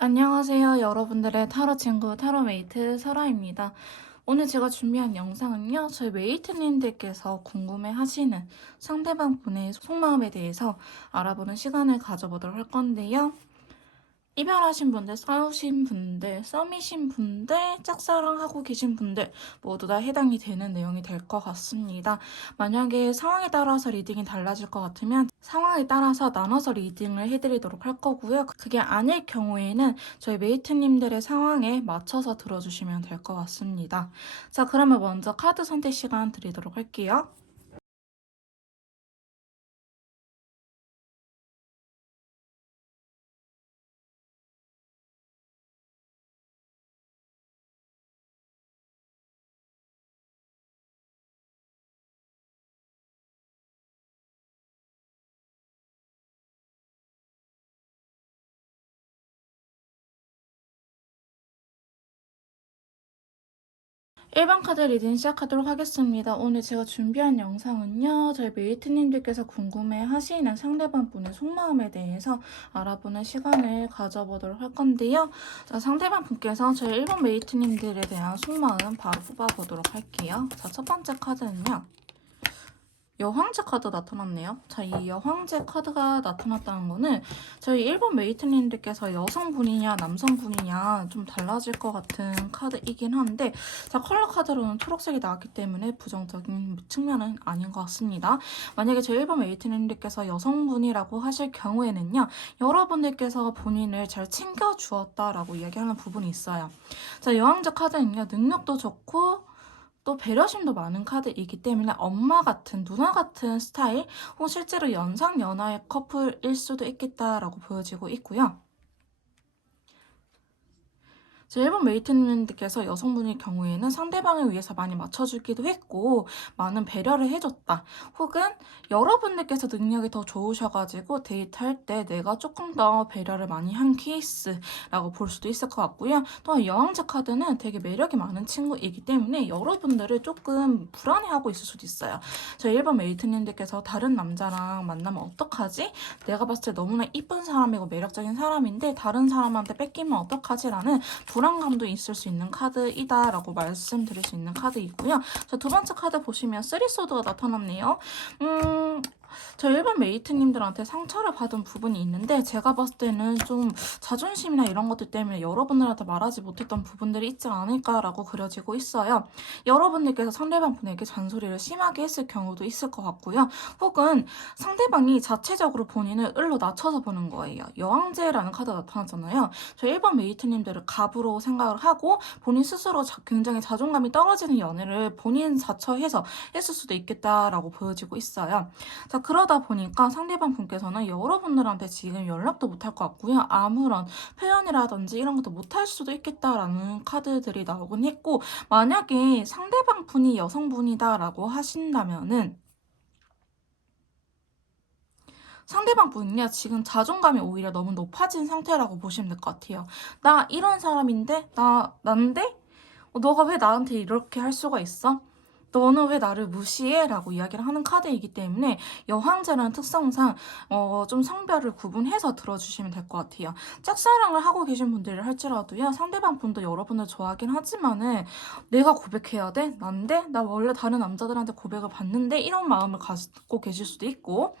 안녕하세요. 여러분들의 타로 친구 타로메이트 설아입니다. 오늘 제가 준비한 영상은요. 저희 메이트님들께서 궁금해하시는 상대방 분의 속마음에 대해서 알아보는 시간을 가져보도록 할 건데요. 이별하신 분들, 싸우신 분들, 썸이신 분들, 짝사랑하고 계신 분들 모두 다 해당이 되는 내용이 될 것 같습니다. 만약에 상황에 따라서 리딩이 달라질 것 같으면 상황에 따라서 나눠서 리딩을 해드리도록 할 거고요. 그게 아닐 경우에는 저희 메이트님들의 상황에 맞춰서 들어주시면 될 것 같습니다. 자, 그러면 먼저 카드 선택 시간 드리도록 할게요. 1번 카드 리딩 시작하도록 하겠습니다. 오늘 제가 준비한 영상은요. 저희 메이트님들께서 궁금해 하시는 상대방 분의 속마음에 대해서 알아보는 시간을 가져보도록 할 건데요. 자, 상대방 분께서 저희 1번 메이트님들에 대한 속마음 바로 뽑아보도록 할게요. 자, 첫 번째 카드는요. 여황제 카드 나타났네요. 자, 이 여황제 카드가 나타났다는 거는 저희 일본 메이트님들께서 여성분이냐 남성분이냐 좀 달라질 것 같은 카드이긴 한데, 자, 컬러 카드로는 초록색이 나왔기 때문에 부정적인 측면은 아닌 것 같습니다. 만약에 저희 일본 메이트님들께서 여성분이라고 하실 경우에는요, 여러분들께서 본인을 잘 챙겨주었다라고 이야기하는 부분이 있어요. 자, 여황제 카드는요, 능력도 좋고 또 배려심도 많은 카드이기 때문에 엄마 같은, 누나 같은 스타일, 혹은 실제로 연상 연하의 커플일 수도 있겠다라고 보여지고 있고요. 제 일본 메이트님들께서 여성분일 경우에는 상대방을 위해서 많이 맞춰주기도 했고 많은 배려를 해줬다. 혹은 여러분들께서 능력이 더 좋으셔가지고 데이트할 때 내가 조금 더 배려를 많이 한 케이스라고 볼 수도 있을 것 같고요. 또한 여왕제 카드는 되게 매력이 많은 친구이기 때문에 여러분들을 조금 불안해하고 있을 수도 있어요. 저희 일본 메이트님들께서 다른 남자랑 만나면 어떡하지? 내가 봤을 때 너무나 이쁜 사람이고 매력적인 사람인데 다른 사람한테 뺏기면 어떡하지라는 불안감도 있을 수 있는 카드이다라고 말씀드릴 수 있는 카드이고요. 자, 두 번째 카드 보시면 쓰리소드가 나타났네요. 저 일본 메이트님들한테 상처를 받은 부분이 있는데 제가 봤을 때는 좀 자존심이나 이런 것들 때문에 여러분들한테 말하지 못했던 부분들이 있지 않을까라고 그려지고 있어요. 여러분들께서 상대방 분에게 잔소리를 심하게 했을 경우도 있을 것 같고요. 혹은 상대방이 자체적으로 본인을 을로 낮춰서 보는 거예요. 여왕제라는 카드가 나타났잖아요. 저 일본 메이트님들을 갑으로 생각을 하고 본인 스스로 굉장히 자존감이 떨어지는 연애를 본인 자처해서 했을 수도 있겠다라고 보여지고 있어요. 자, 그러다 보니까 상대방 분께서는 여러분들한테 지금 연락도 못할 것 같고요. 아무런 표현이라든지 이런 것도 못할 수도 있겠다라는 카드들이 나오곤 했고, 만약에 상대방 분이 여성분이다라고 하신다면은 상대방 분이요, 지금 자존감이 오히려 너무 높아진 상태라고 보시면 될 것 같아요. 나 이런 사람인데? 난데? 너가 왜 나한테 이렇게 할 수가 있어? 너는 왜 나를 무시해? 라고 이야기를 하는 카드이기 때문에 여황제라는 특성상 좀 성별을 구분해서 들어주시면 될 것 같아요. 짝사랑을 하고 계신 분들을 할지라도요. 상대방 분도 여러분을 좋아하긴 하지만은 내가 고백해야 돼? 난데? 나 원래 다른 남자들한테 고백을 받는데? 이런 마음을 갖고 계실 수도 있고,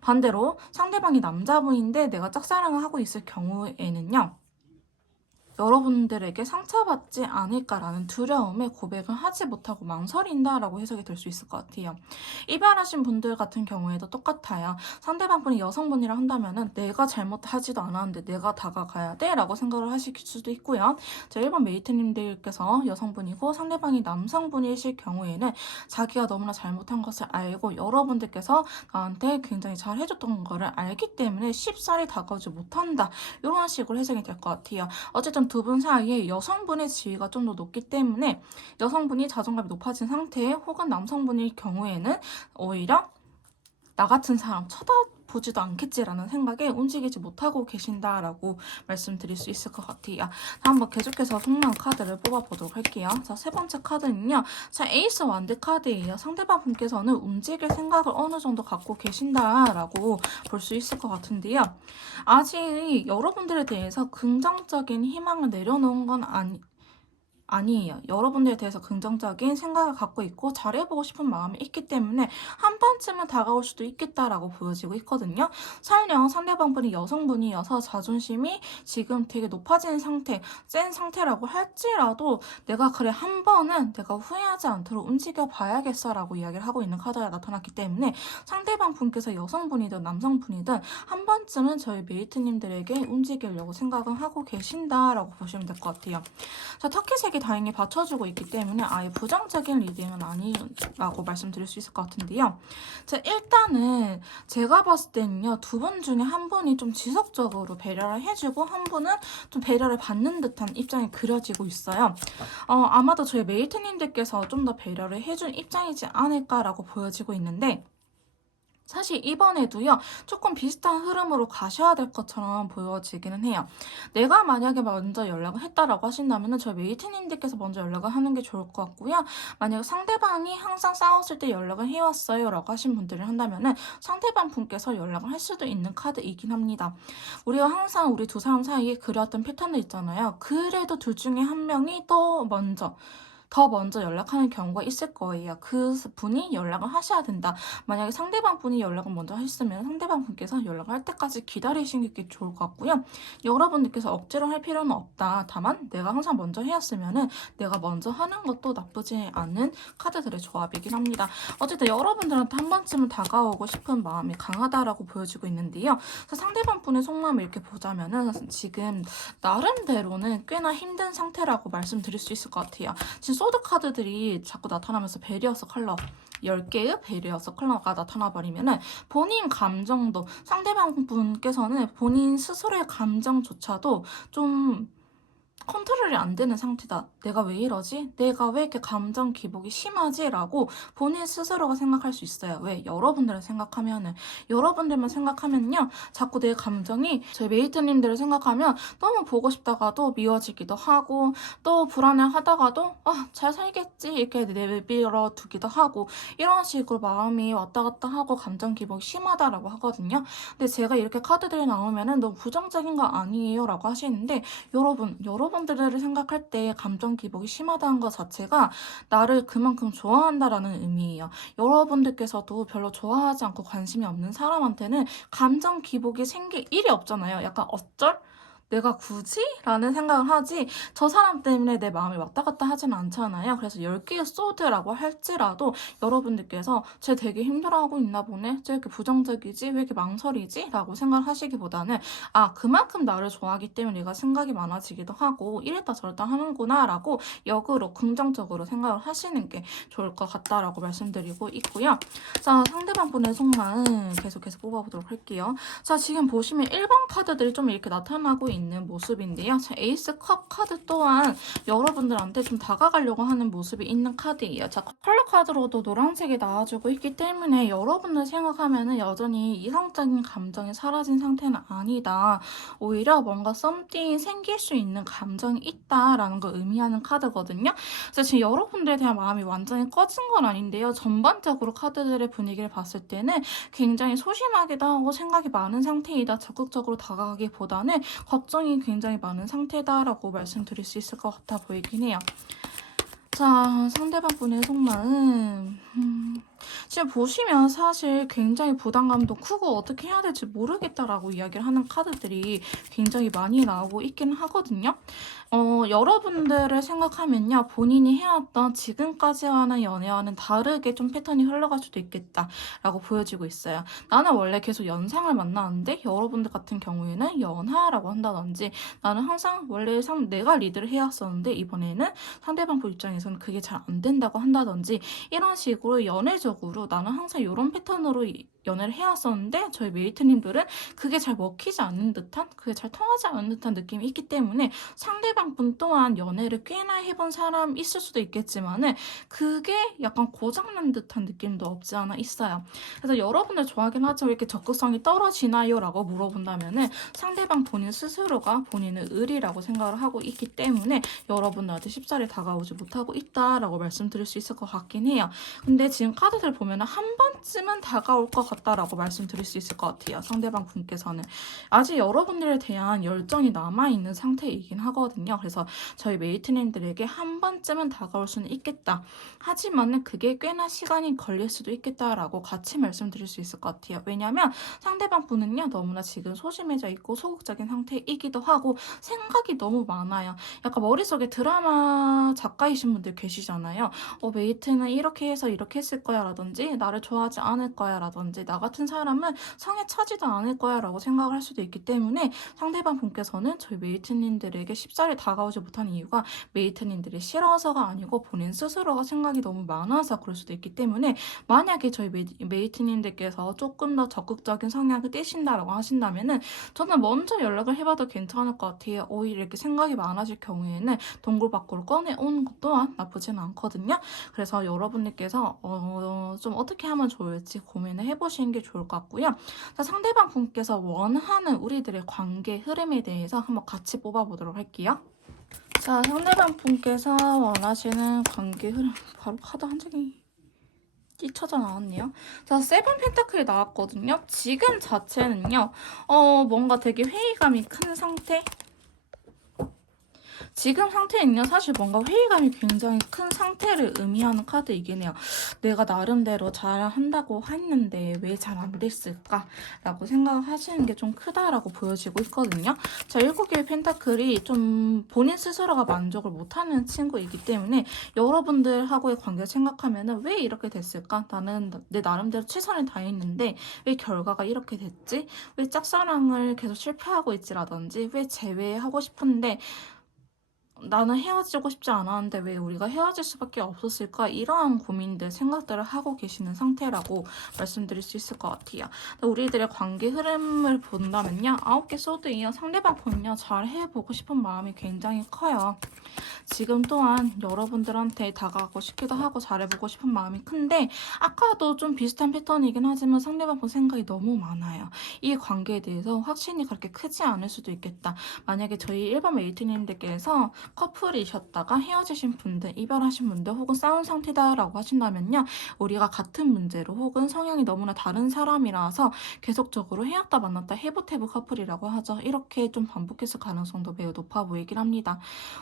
반대로 상대방이 남자분인데 내가 짝사랑을 하고 있을 경우에는요. 여러분들에게 상처받지 않을까라는 두려움에 고백을 하지 못하고 망설인다라고 해석이 될 수 있을 것 같아요. 이별하신 분들 같은 경우에도 똑같아요. 상대방분이 여성분이라 한다면은 내가 잘못하지도 않았는데 내가 다가가야 돼? 라고 생각을 하실 수도 있고요. 제 1번 메이트님들께서 여성분이고 상대방이 남성분이실 경우에는 자기가 너무나 잘못한 것을 알고 여러분들께서 나한테 굉장히 잘 해줬던 거를 알기 때문에 쉽사리 다가오지 못한다. 이런 식으로 해석이 될 것 같아요. 어쨌든 두 분 사이에 여성분의 지위가 좀 더 높기 때문에 여성분이 자존감이 높아진 상태에 혹은 남성분일 경우에는 오히려 나 같은 사람 보지도 않겠지라는 생각에 움직이지 못하고 계신다라고 말씀드릴 수 있을 것 같아요. 자, 한번 계속해서 속마음 카드를 뽑아보도록 할게요. 자, 세 번째 카드는요. 자, 에이스 완드 카드예요. 상대방 분께서는 움직일 생각을 어느 정도 갖고 계신다라고 볼 수 있을 것 같은데요. 아직 여러분들에 대해서 긍정적인 희망을 내려놓은 건 아니에요. 여러분들에 대해서 긍정적인 생각을 갖고 있고 잘해보고 싶은 마음이 있기 때문에 한 번쯤은 다가올 수도 있겠다라고 보여지고 있거든요. 설령 상대방분이 여성분이어서 자존심이 지금 되게 높아진 상태, 센 상태라고 할지라도 내가 그래 한 번은 내가 후회하지 않도록 움직여 봐야겠어라고 이야기를 하고 있는 카드가 나타났기 때문에 상대방 분께서 여성분이든 남성분이든 한 번쯤은 저희 메이트님들에게 움직이려고 생각을 하고 계신다라고 보시면 될 것 같아요. 자, 터키색이 다행히 받쳐주고 있기 때문에 아예 부정적인 리딩은 아니라고 말씀드릴 수 있을 것 같은데요. 자, 일단은 제가 봤을 때는요, 두 분 중에 한 분이 좀 지속적으로 배려를 해주고 한 분은 좀 배려를 받는 듯한 입장이 그려지고 있어요. 아마도 저희 메이트님들께서 좀 더 배려를 해준 입장이지 않을까라고 보여지고 있는데, 사실 이번에도요, 조금 비슷한 흐름으로 가셔야 될 것처럼 보여지기는 해요. 내가 만약에 먼저 연락을 했다라고 하신다면 저희 메이트님들께서 먼저 연락을 하는 게 좋을 것 같고요. 만약에 상대방이 항상 싸웠을 때 연락을 해왔어요 라고 하신 분들이 한다면 상대방 분께서 연락을 할 수도 있는 카드이긴 합니다. 우리가 항상 우리 두 사람 사이에 그려왔던 패턴들 있잖아요. 그래도 둘 중에 한 명이 더 먼저 연락하는 경우가 있을 거예요. 그 분이 연락을 하셔야 된다. 만약에 상대방 분이 연락을 먼저 하셨으면 상대방 분께서 연락을 할 때까지 기다리시는 게 좋을 것 같고요. 여러분들께서 억지로 할 필요는 없다. 다만 내가 항상 먼저 해왔으면 내가 먼저 하는 것도 나쁘지 않은 카드들의 조합이긴 합니다. 어쨌든 여러분들한테 한 번쯤은 다가오고 싶은 마음이 강하다라고 보여지고 있는데요. 상대방 분의 속마음을 이렇게 보자면은 지금 나름대로는 꽤나 힘든 상태라고 말씀드릴 수 있을 것 같아요. 지금 소드 카드들이 자꾸 나타나면서 베리어스 컬러 10개의 베리어스 컬러가 나타나 버리면은 본인 감정도 상대방 분께서는 본인 스스로의 감정조차도 좀 컨트롤이 안 되는 상태다. 내가 왜 이러지? 내가 왜 이렇게 감정 기복이 심하지? 라고 본인 스스로가 생각할 수 있어요. 왜? 여러분들만 생각하면요. 자꾸 내 감정이 저희 메이트님들을 생각하면 너무 보고 싶다가도 미워지기도 하고 또 불안해하다가도 잘 살겠지 이렇게 내버려 두기도 하고 이런 식으로 마음이 왔다 갔다 하고 감정 기복이 심하다라고 하거든요. 근데 제가 이렇게 카드들이 나오면은 너무 부정적인 거 아니에요? 라고 하시는데 여러분들을 생각할 때 감정 기복이 심하다는 것 자체가 나를 그만큼 좋아한다라는 의미예요. 여러분들께서도 별로 좋아하지 않고 관심이 없는 사람한테는 감정 기복이 생길 일이 없잖아요. 약간 어쩔? 내가 굳이? 라는 생각을 하지 저 사람 때문에 내 마음이 왔다 갔다 하지는 않잖아요. 그래서 10개의 소드라고 할지라도 여러분들께서 쟤 되게 힘들어하고 있나 보네? 쟤 이렇게 부정적이지? 왜 이렇게 망설이지? 라고 생각을 하시기보다는 그만큼 나를 좋아하기 때문에 내가 생각이 많아지기도 하고 이랬다 저랬다 하는구나 라고 역으로 긍정적으로 생각을 하시는 게 좋을 것 같다라고 말씀드리고 있고요. 자, 상대방 분의 속마음 계속해서 뽑아보도록 할게요. 자, 지금 보시면 1번 카드들이 좀 이렇게 나타나고 있는 모습인데요. 자, 에이스 컵 카드 또한 여러분들한테 좀 다가가려고 하는 모습이 있는 카드예요. 자, 컬러 카드로도 노란색이 나와주고 있기 때문에 여러분들 생각하면은 여전히 이성적인 감정이 사라진 상태는 아니다. 오히려 뭔가 썸띵이 생길 수 있는 감정이 있다라는 걸 의미하는 카드거든요. 그래서 지금 여러분들에 대한 마음이 완전히 꺼진 건 아닌데요. 전반적으로 카드들의 분위기를 봤을 때는 굉장히 소심하기도 하고 생각이 많은 상태이다. 적극적으로 다가가기보다는 걱정이 굉장히 많은 상태다라고 말씀드릴 수 있을 것 같아 보이긴 해요. 자, 상대방 분의 속마음. 지금 보시면 사실 굉장히 부담감도 크고 어떻게 해야 될지 모르겠다라고 이야기를 하는 카드들이 굉장히 많이 나오고 있긴 하거든요. 여러분들을 생각하면요. 본인이 해왔던 지금까지와는 연애와는 다르게 좀 패턴이 흘러갈 수도 있겠다라고 보여지고 있어요. 나는 원래 계속 연상을 만나는데 여러분들 같은 경우에는 연하라고 한다든지 나는 항상 원래 내가 리드를 해왔었는데 이번에는 상대방 분 입장에서는 그게 잘 안 된다고 한다든지 이런 식으로 연애적으로 나는 항상 이런 패턴으로 연애를 해왔었는데 저희 메이트님들은 그게 잘 먹히지 않는 듯한, 그게 잘 통하지 않는 듯한 느낌이 있기 때문에 상대방 분 또한 연애를 꽤나 해본 사람 있을 수도 있겠지만은 그게 약간 고장난 듯한 느낌도 없지 않아 있어요. 그래서 여러분들 좋아하긴 하죠. 왜 이렇게 적극성이 떨어지나요? 라고 물어본다면은 상대방 본인 스스로가 본인을 을이라고 생각을 하고 있기 때문에 여러분들한테 쉽사리 다가오지 못하고 있다라고 말씀드릴 수 있을 것 같긴 해요. 근데 지금 카드들 보면은 한 번쯤은 다가올 것 같다라고 말씀드릴 수 있을 것 같아요. 상대방 분께서는 아직 여러분들에 대한 열정이 남아있는 상태이긴 하거든요. 그래서 저희 메이트님들에게 한 번쯤은 다가올 수는 있겠다. 하지만은 그게 꽤나 시간이 걸릴 수도 있겠다라고 같이 말씀드릴 수 있을 것 같아요. 왜냐면 상대방 분은요, 너무나 지금 소심해져 있고 소극적인 상태이기도 하고 생각이 너무 많아요. 약간 머릿속에 드라마 작가이신 분들 계시잖아요. 메이트는 이렇게 해서 이렇게 했을 거야 라든지 나를 좋아하지 않을 거야 라든지 나 같은 사람은 성에 차지도 않을 거야 라고 생각을 할 수도 있기 때문에 상대방 분께서는 저희 메이트님들에게 쉽사리 다가오지 못하는 이유가 메이트님들이 싫어서가 아니고 본인 스스로가 생각이 너무 많아서 그럴 수도 있기 때문에 만약에 저희 메이트님들께서 조금 더 적극적인 성향을 띠신다라고 하신다면은 저는 먼저 연락을 해봐도 괜찮을 것 같아요. 오히려 이렇게 생각이 많아질 경우에는 동굴 밖으로 꺼내오는 것 또한 나쁘진 않거든요. 그래서 여러분들께서 좀 어떻게 하면 좋을지 고민을 해보시는 게 좋을 것 같고요. 자, 상대방 분께서 원하는 우리들의 관계 흐름에 대해서 한번 같이 뽑아보도록 할게요. 자, 상대방 분께서 원하시는 관계 흐름, 바로 카드 한 장이 찢쳐져 나왔네요. 자, 세븐 펜타클이 나왔거든요. 지금 자체는요, 뭔가 되게 회의감이 큰 상태? 지금 상태는요, 사실 뭔가 회의감이 굉장히 큰 상태를 의미하는 카드이긴 해요. 내가 나름대로 잘 한다고 했는데 왜 잘 안 됐을까? 라고 생각하시는 게 좀 크다라고 보여지고 있거든요. 자, 7개의 펜타클이 좀 본인 스스로가 만족을 못하는 친구이기 때문에 여러분들하고의 관계를 생각하면 왜 이렇게 됐을까? 나는 내 나름대로 최선을 다했는데 왜 결과가 이렇게 됐지? 왜 짝사랑을 계속 실패하고 있지라든지 왜 재회하고 싶은데 나는 헤어지고 싶지 않았는데 왜 우리가 헤어질 수밖에 없었을까? 이러한 고민들, 생각들을 하고 계시는 상태라고 말씀드릴 수 있을 것 같아요. 우리들의 관계 흐름을 본다면요. 9개 소드 이어 상대방 분요. 잘 해보고 싶은 마음이 굉장히 커요. 지금 또한 여러분들한테 다가가고 싶기도 하고 잘해보고 싶은 마음이 큰데 아까도 좀 비슷한 패턴이긴 하지만 상대방 분 생각이 너무 많아요. 이 관계에 대해서 확신이 그렇게 크지 않을 수도 있겠다. 만약에 저희 일반 메이트님들께서 커플이셨다가 헤어지신 분들, 이별하신 분들 혹은 싸운 상태다라고 하신다면요. 우리가 같은 문제로 혹은 성향이 너무나 다른 사람이라서 계속적으로 헤었다 만났다 해보태브 커플이라고 하죠. 이렇게 좀 반복했을 가능성도 매우 높아 보이긴 합니다.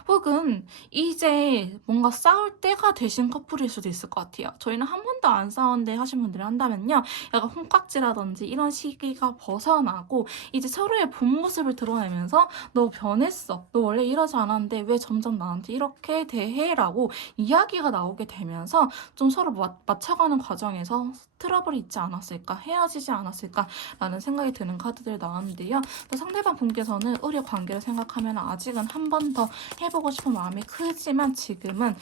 혹은 이제 뭔가 싸울 때가 되신 커플일 수도 있을 것 같아요. 저희는 한 번도 안 싸웠는데 하신 분들이 한다면요. 약간 홈깍지라든지 이런 시기가 벗어나고 이제 서로의 본 모습을 드러내면서 너 변했어. 너 원래 이러지 않았는데 왜 점점 나한테 이렇게 대해? 라고 이야기가 나오게 되면서 좀 서로 맞춰가는 과정에서 트러블이 있지 않았을까? 헤어지지 않았을까? 라는 생각이 드는 카드들이 나왔는데요. 또 상대방 분께서는 우리 관계를 생각하면 아직은 한 번 더 해보고 싶은 마음이 크지만 지금은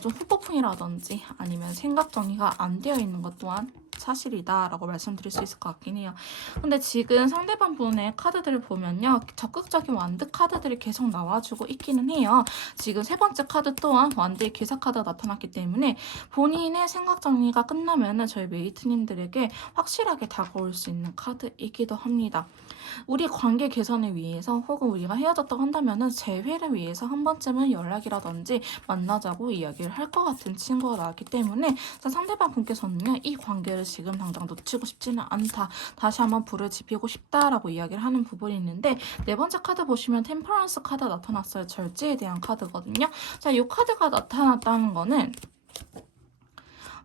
좀 후폭풍이라든지 아니면 생각 정리가 안 되어 있는 것 또한 사실이다 라고 말씀드릴 수 있을 것 같긴 해요. 근데 지금 상대방 분의 카드들을 보면요. 적극적인 완드 카드들이 계속 나와주고 있기는 해요. 지금 세 번째 카드 또한 완드의 기사 카드가 나타났기 때문에 본인의 생각 정리가 끝나면은 저희 메이트님들에게 확실하게 다가올 수 있는 카드이기도 합니다. 우리 관계 개선을 위해서 혹은 우리가 헤어졌다고 한다면은 재회를 위해서 한 번쯤은 연락이라든지 만나자고 이야기를 할 것 같은 친구가 나왔기 때문에 상대방 분께서는요. 이 관계를 지금 당장 놓치고 싶지는 않다. 다시 한번 불을 지피고 싶다라고 이야기를 하는 부분이 있는데 네 번째 카드 보시면 템퍼런스 카드가 나타났어요. 절제에 대한 카드거든요. 자, 이 카드가 나타났다는 거는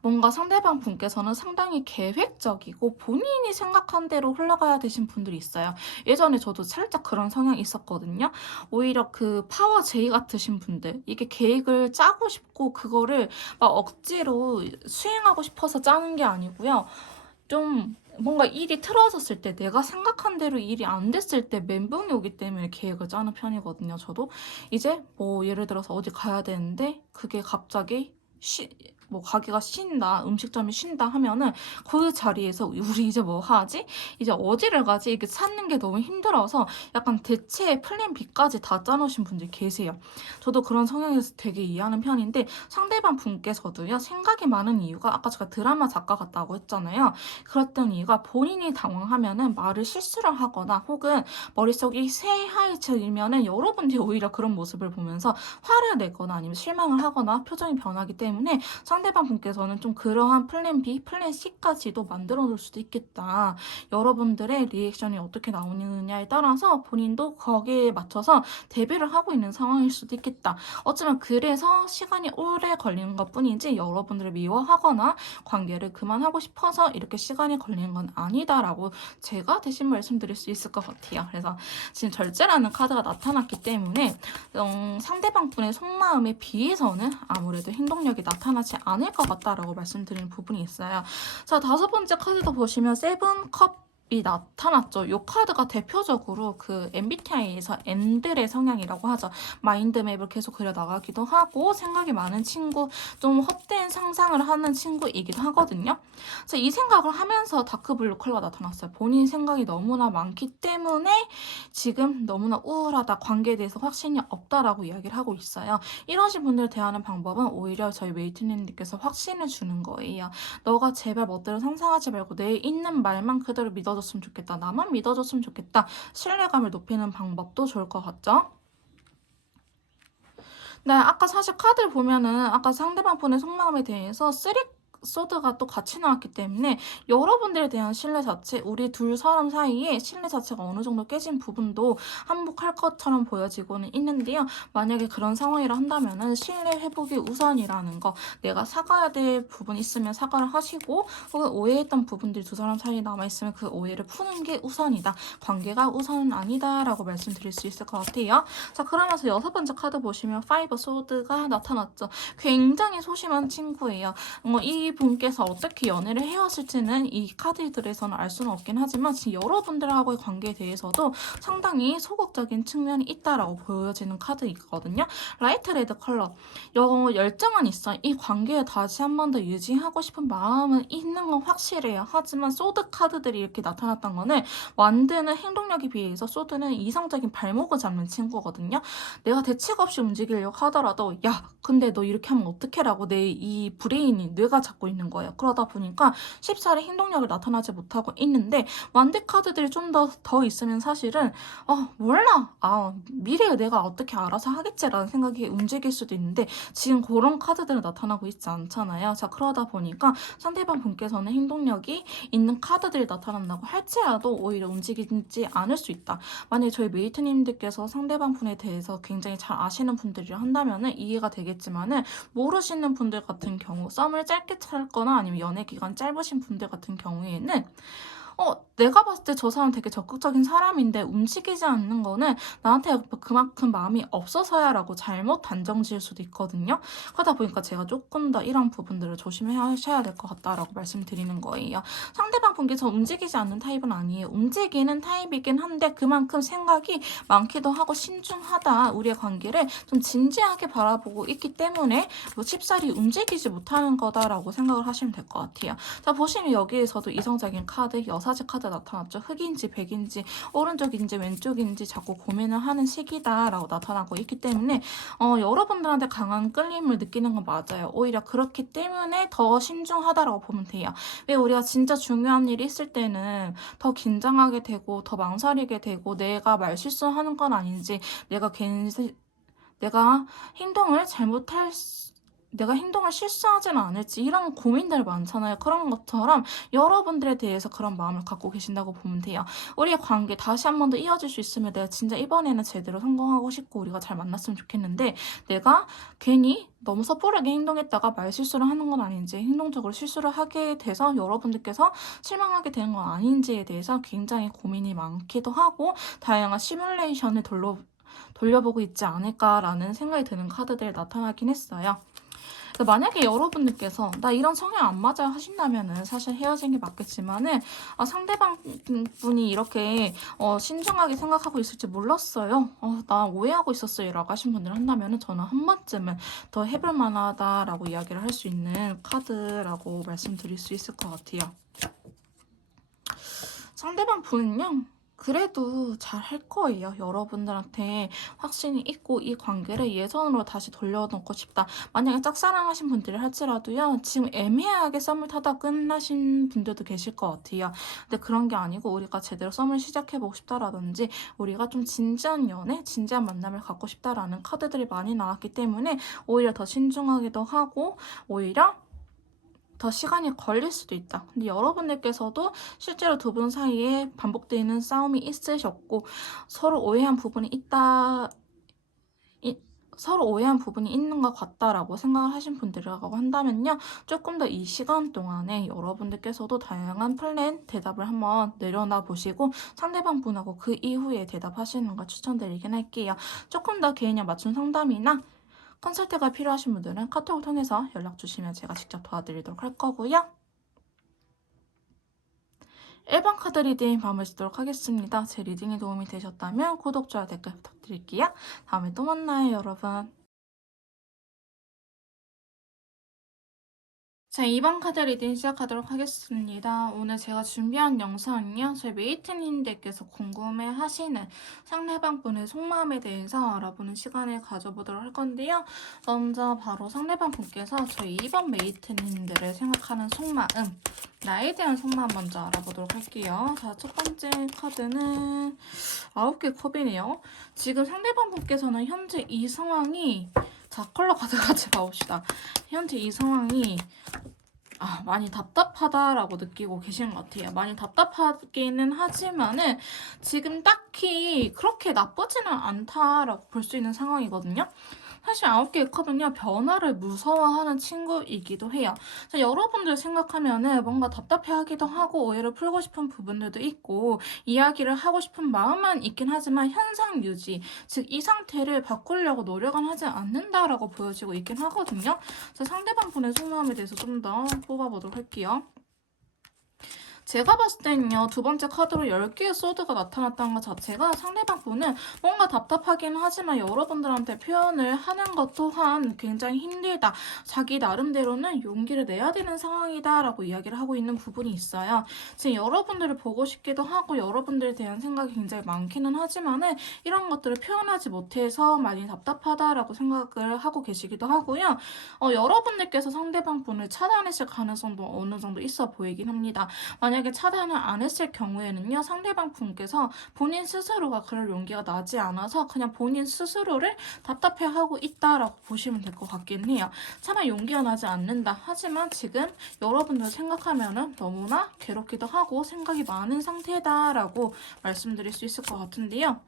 뭔가 상대방 분께서는 상당히 계획적이고 본인이 생각한 대로 흘러가야 되신 분들이 있어요. 예전에 저도 살짝 그런 성향이 있었거든요. 오히려 그 파워 제이 같으신 분들, 이게 계획을 짜고 싶고 그거를 막 억지로 수행하고 싶어서 짜는 게 아니고요. 좀 뭔가 일이 틀어졌을 때 내가 생각한 대로 일이 안 됐을 때 멘붕이 오기 때문에 계획을 짜는 편이거든요. 저도 이제 뭐 예를 들어서 어디 가야 되는데 그게 갑자기 뭐 가게가 쉰다, 음식점이 쉰다 하면은 그 자리에서 우리 이제 뭐 하지? 이제 어디를 가지? 이게 찾는 게 너무 힘들어서 약간 대체 플랜 B까지 다 짜놓으신 분들이 계세요. 저도 그런 성향에서 되게 이해하는 편인데 상대방 분께서도요, 생각이 많은 이유가 아까 제가 드라마 작가 같다고 했잖아요. 그랬던 이유가 본인이 당황하면은 말을 실수를 하거나 혹은 머릿속이 새하얘지면은 여러분들이 오히려 그런 모습을 보면서 화를 내거나 아니면 실망을 하거나 표정이 변하기 때문에 상대방 분께서는 좀 그러한 플랜 B, 플랜 C까지도 만들어 놓을 수도 있겠다. 여러분들의 리액션이 어떻게 나오느냐에 따라서 본인도 거기에 맞춰서 대비를 하고 있는 상황일 수도 있겠다. 어쩌면 그래서 시간이 오래 걸리는 것 뿐이지 여러분들을 미워하거나 관계를 그만하고 싶어서 이렇게 시간이 걸리는 건 아니다라고 제가 대신 말씀드릴 수 있을 것 같아요. 그래서 지금 절제라는 카드가 나타났기 때문에 상대방 분의 속마음에 비해서는 아무래도 행동력이 나타나지 않을 것 같다라고 말씀드리는 부분이 있어요. 자, 5번째 카드도 보시면 세븐컵 이 나타났죠. 이 카드가 대표적으로 그 MBTI에서 N들의 성향이라고 하죠. 마인드맵을 계속 그려나가기도 하고 생각이 많은 친구, 좀 헛된 상상을 하는 친구이기도 하거든요. 그래서 이 생각을 하면서 다크블루 컬러가 나타났어요. 본인 생각이 너무나 많기 때문에 지금 너무나 우울하다, 관계에 대해서 확신이 없다라고 이야기를 하고 있어요. 이러신 분들 대하는 방법은 오히려 저희 웨이트님들께서 확신을 주는 거예요. 너가 제발 멋대로 상상하지 말고 내 있는 말만 그대로 믿어줬으면 좋겠다. 나만 믿어줬으면 좋겠다. 신뢰감을 높이는 방법도 좋을 것 같죠? 네, 아까 사실 카드를 보면은 아까 상대방 분의 속마음에 대해서 쓰리 소드가 또 같이 나왔기 때문에 여러분들에 대한 신뢰 자체, 우리 둘 사람 사이에 신뢰 자체가 어느 정도 깨진 부분도 한몫할 것처럼 보여지고는 있는데요. 만약에 그런 상황이라 한다면은 신뢰 회복이 우선이라는 거, 내가 사과해야 될 부분이 있으면 사과를 하시고 혹은 오해했던 부분들이 두 사람 사이에 남아있으면 그 오해를 푸는 게 우선이다. 관계가 우선은 아니다라고 말씀드릴 수 있을 것 같아요. 자, 그러면서 6번째 카드 보시면 파이브 소드가 나타났죠. 굉장히 소심한 친구예요. 이 분께서 어떻게 연애를 해왔을지는 이 카드들에서는 알 수는 없긴 하지만 지금 여러분들하고의 관계에 대해서도 상당히 소극적인 측면이 있다라고 보여지는 카드이거든요. 라이트 레드 컬러. 열정은 있어. 이 관계에 다시 한 번 더 유지하고 싶은 마음은 있는 건 확실해요. 하지만 소드 카드들이 이렇게 나타났던 거는 완드는 행동력에 비해서 소드는 이상적인 발목을 잡는 친구거든요. 내가 대책 없이 움직이려고 하더라도 야, 근데 너 이렇게 하면 어떡해? 라고 내 이 브레인이 뇌가 잡고 있는 거예요. 그러다 보니까 쉽사리 행동력을 나타나지 못하고 있는데 완드 카드들이 좀 더 있으면 사실은 몰라. 미래에 내가 어떻게 알아서 하겠지라는 생각이 움직일 수도 있는데 지금 그런 카드들은 나타나고 있지 않잖아요. 자, 그러다 보니까 상대방 분께서는 행동력이 있는 카드들이 나타난다고 할지라도 오히려 움직이지 않을 수 있다. 만약에 저희 메이트님들께서 상대방 분에 대해서 굉장히 잘 아시는 분들이라 한다면은 이해가 되겠지만은 모르시는 분들 같은 경우 썸을 짧게 찾거나 아니면 연애 기간 짧으신 분들 같은 경우에는 내가 봤을 때 저 사람 되게 적극적인 사람인데 움직이지 않는 거는 나한테 그만큼 마음이 없어서야 라고 잘못 단정 지을 수도 있거든요. 그러다 보니까 제가 조금 더 이런 부분들을 조심하셔야 될 것 같다라고 말씀드리는 거예요. 상대방 분께서 움직이지 않는 타입은 아니에요. 움직이는 타입이긴 한데 그만큼 생각이 많기도 하고 신중하다. 우리의 관계를 좀 진지하게 바라보고 있기 때문에 쉽사리 움직이지 못하는 거다라고 생각을 하시면 될 것 같아요. 자, 보시면 여기에서도 이성적인 카드, 여사제 카드 나타났죠. 흑인지 백인지 오른쪽인지 왼쪽인지 자꾸 고민을 하는 시기다라고 나타나고 있기 때문에 여러분들한테 강한 끌림을 느끼는 건 맞아요. 오히려 그렇기 때문에 더 신중하다라고 보면 돼요. 왜 우리가 진짜 중요한 일이 있을 때는 더 긴장하게 되고 더 망설이게 되고 내가 말실수하는 건 아닌지 내가 행동을 잘못할 내가 행동을 실수하지는 않을지 이런 고민들 많잖아요. 그런 것처럼 여러분들에 대해서 그런 마음을 갖고 계신다고 보면 돼요. 우리의 관계 다시 한 번 더 이어질 수 있으면 내가 진짜 이번에는 제대로 성공하고 싶고 우리가 잘 만났으면 좋겠는데 내가 괜히 너무 섣부르게 행동했다가 말실수를 하는 건 아닌지 행동적으로 실수를 하게 돼서 여러분들께서 실망하게 되는 건 아닌지에 대해서 굉장히 고민이 많기도 하고 다양한 시뮬레이션을 돌려보고 있지 않을까라는 생각이 드는 카드들이 나타나긴 했어요. 근데 만약에 여러분들께서 나 이런 성향 안 맞아 하신다면은 사실 헤어진 게 맞겠지만은 상대방 분이 이렇게 신중하게 생각하고 있을지 몰랐어요. 나 오해하고 있었어요. 라고 하신 분들 한다면은 저는 한 번쯤은 더 해볼 만하다라고 이야기를 할 수 있는 카드라고 말씀드릴 수 있을 것 같아요. 상대방 분은요. 그래도 잘 할 거예요. 여러분들한테 확신이 있고 이 관계를 예전으로 다시 돌려놓고 싶다. 만약에 짝사랑하신 분들이 할지라도요. 지금 애매하게 썸을 타다 끝나신 분들도 계실 것 같아요. 근데 그런 게 아니고 우리가 제대로 썸을 시작해보고 싶다라든지 우리가 좀 진지한 연애, 진지한 만남을 갖고 싶다라는 카드들이 많이 나왔기 때문에 오히려 더 신중하기도 하고 오히려 더 시간이 걸릴 수도 있다. 근데 여러분들께서도 실제로 두 분 사이에 반복되는 싸움이 있으셨고 서로 오해한 부분이 있다. 서로 오해한 부분이 있는 것 같다라고 생각을 하신 분들이라고 한다면요. 조금 더 이 시간 동안에 여러분들께서도 다양한 플랜 대답을 한번 내려놔 보시고 상대방 분하고 그 이후에 대답하시는 걸 추천드리긴 할게요. 조금 더 개인형 맞춤 상담이나 컨설트가 필요하신 분들은 카톡을 통해서 연락 주시면 제가 직접 도와드리도록 할 거고요. 1번 카드 리딩 마무리하도록 하겠습니다. 제 리딩이 도움이 되셨다면 구독, 좋아요, 댓글 부탁드릴게요. 다음에 또 만나요, 여러분. 자, 2번 카드 리딩 시작하도록 하겠습니다. 오늘 제가 준비한 영상은요. 저희 메이트님들께서 궁금해하시는 상대방분의 속마음에 대해서 알아보는 시간을 가져보도록 할 건데요. 먼저 바로 상대방분께서 저희 2번 메이트님들을 생각하는 속마음, 나에 대한 속마음 먼저 알아보도록 할게요. 자, 첫 번째 카드는 9개 컵이네요. 지금 상대방분께서는 현재 이 상황이 자, 컬러 카드 같이 봐봅시다. 현재 이 상황이 많이 답답하다라고 느끼고 계시는 것 같아요. 많이 답답하기는 하지만은 지금 딱히 그렇게 나쁘지는 않다라고 볼 수 있는 상황이거든요. 사실 9개의 컵은요, 변화를 무서워하는 친구이기도 해요. 자, 여러분들 생각하면은 뭔가 답답해하기도 하고 오해를 풀고 싶은 부분들도 있고 이야기를 하고 싶은 마음만 있긴 하지만 현상 유지, 즉 이 상태를 바꾸려고 노력은 하지 않는다라고 보여지고 있긴 하거든요. 자, 상대방 분의 속마음에 대해서 좀 더 뽑아보도록 할게요. 제가 봤을 때는요, 두 번째 카드로 10개의 소드가 나타났다는 것 자체가 상대방 분은 뭔가 답답하긴 하지만 여러분들한테 표현을 하는 것 또한 굉장히 힘들다. 자기 나름대로는 용기를 내야 되는 상황이다 라고 이야기를 하고 있는 부분이 있어요. 지금 여러분들을 보고 싶기도 하고 여러분들에 대한 생각이 굉장히 많기는 하지만은 이런 것들을 표현하지 못해서 많이 답답하다라고 생각을 하고 계시기도 하고요. 여러분들께서 상대방 분을 차단하실 가능성도 어느 정도 있어 보이긴 합니다. 만약에 차단을 안 했을 경우에는요, 상대방 분께서 본인 스스로가 그럴 용기가 나지 않아서 그냥 본인 스스로를 답답해하고 있다라고 보시면 될 것 같긴 해요. 차마 용기가 나지 않는다. 하지만 지금 여러분들 생각하면은 너무나 괴롭기도 하고 생각이 많은 상태다라고 말씀드릴 수 있을 것 같은데요.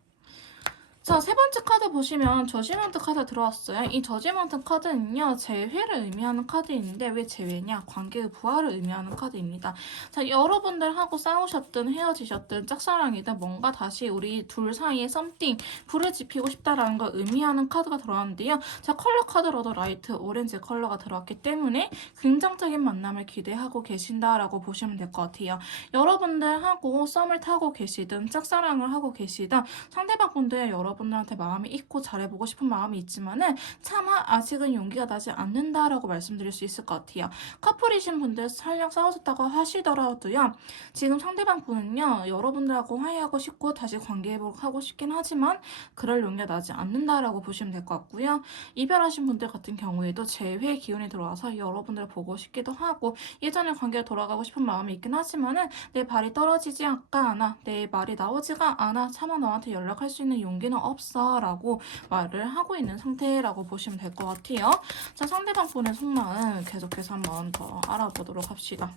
자, 세 번째 카드 보시면 저지먼트 카드 들어왔어요. 이 저지먼트 카드는요, 재회를 의미하는 카드인데 왜 재회냐? 관계의 부활을 의미하는 카드입니다. 자, 여러분들하고 싸우셨든 헤어지셨든 짝사랑이든 뭔가 다시 우리 둘 사이에 썸띵, 불을 지피고 싶다라는 걸 의미하는 카드가 들어왔는데요. 자, 컬러 카드로도 라이트, 오렌지 컬러가 들어왔기 때문에 긍정적인 만남을 기대하고 계신다라고 보시면 될 것 같아요. 여러분들하고 썸을 타고 계시든 짝사랑을 하고 계시든 상대방 분들 여러분들한테 마음이 있고 잘해보고 싶은 마음이 있지만은 차마 아직은 용기가 나지 않는다라고 말씀드릴 수 있을 것 같아요. 커플이신 분들 설령 싸우셨다고 하시더라도요. 지금 상대방 분은요. 여러분들하고 화해하고 싶고 다시 관계 회복하고 싶긴 하지만 그럴 용기가 나지 않는다라고 보시면 될 것 같고요. 이별하신 분들 같은 경우에도 재회 기운이 들어와서 여러분들을 보고 싶기도 하고 예전의 관계에 돌아가고 싶은 마음이 있긴 하지만은 내 발이 떨어지지가 않아, 내 말이 나오지가 않아, 차마 너한테 연락할 수 있는 용기는 없어 라고 말을 하고 있는 상태라고 보시면 될 것 같아요. 자, 상대방 분의 속마음 계속해서 한번 더 알아보도록 합시다.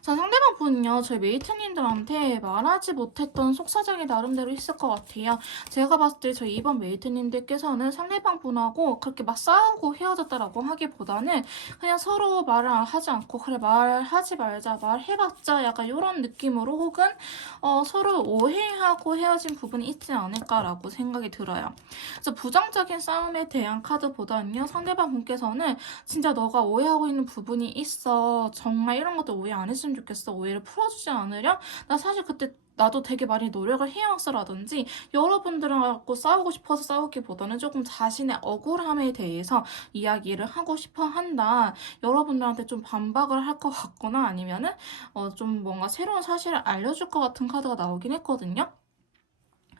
자, 상대방 분은요, 저희 메이트님들한테 말하지 못했던 속사정이 나름대로 있을 것 같아요. 제가 봤을 때 저희 이번 메이트님들께서는 상대방 분하고 그렇게 막 싸우고 헤어졌다라고 하기보다는 그냥 서로 말을 하지 않고, 그래, 말하지 말자, 말해봤자 약간 이런 느낌으로 혹은 서로 오해하고 헤어진 부분이 있지 않을까라고 생각이 들어요. 그래서 부정적인 싸움에 대한 카드보다는요, 상대방 분께서는 진짜 너가 오해하고 있는 부분이 있어. 정말 이런 것도 오해 안 했으면 좋겠어. 오해를 풀어주지 않으려? 나 사실 그때 나도 되게 많이 노력을 해왔어라든지 여러분들랑 갖고 싸우고 싶어서 싸우기보다는 조금 자신의 억울함에 대해서 이야기를 하고 싶어 한다. 여러분들한테 좀 반박을 할 것 같거나 아니면은 좀 뭔가 새로운 사실을 알려줄 것 같은 카드가 나오긴 했거든요.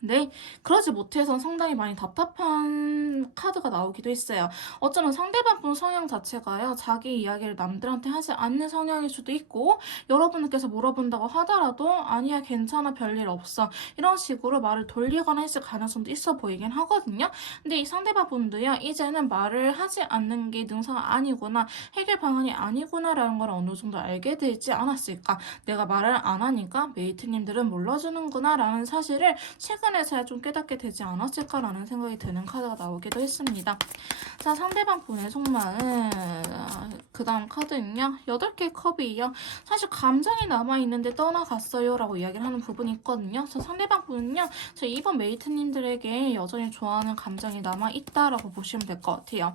네, 그러지 못해서 상당히 많이 답답한 카드가 나오기도 했어요. 어쩌면 상대방 분 성향 자체가요, 자기 이야기를 남들한테 하지 않는 성향일 수도 있고, 여러분들께서 물어본다고 하더라도, 아니야, 괜찮아, 별일 없어. 이런 식으로 말을 돌리거나 했을 가능성도 있어 보이긴 하거든요. 근데 이 상대방 분도요, 이제는 말을 하지 않는 게 능사가 아니구나, 해결 방안이 아니구나라는 걸 어느 정도 알게 되지 않았을까. 내가 말을 안 하니까 메이트님들은 몰라주는구나 라는 사실을 최근에서야 좀 깨닫게 되지 않았을까라는 생각이 드는 카드가 나오기도 했습니다. 자, 상대방 분의 속마음. 그 다음 카드는요. 8개의 컵이에요. 사실 감정이 남아있는데 떠나갔어요 라고 이야기를 하는 부분이 있거든요. 그래서 상대방 분은요. 저 이번 메이트님들에게 여전히 좋아하는 감정이 남아있다라고 보시면 될 것 같아요.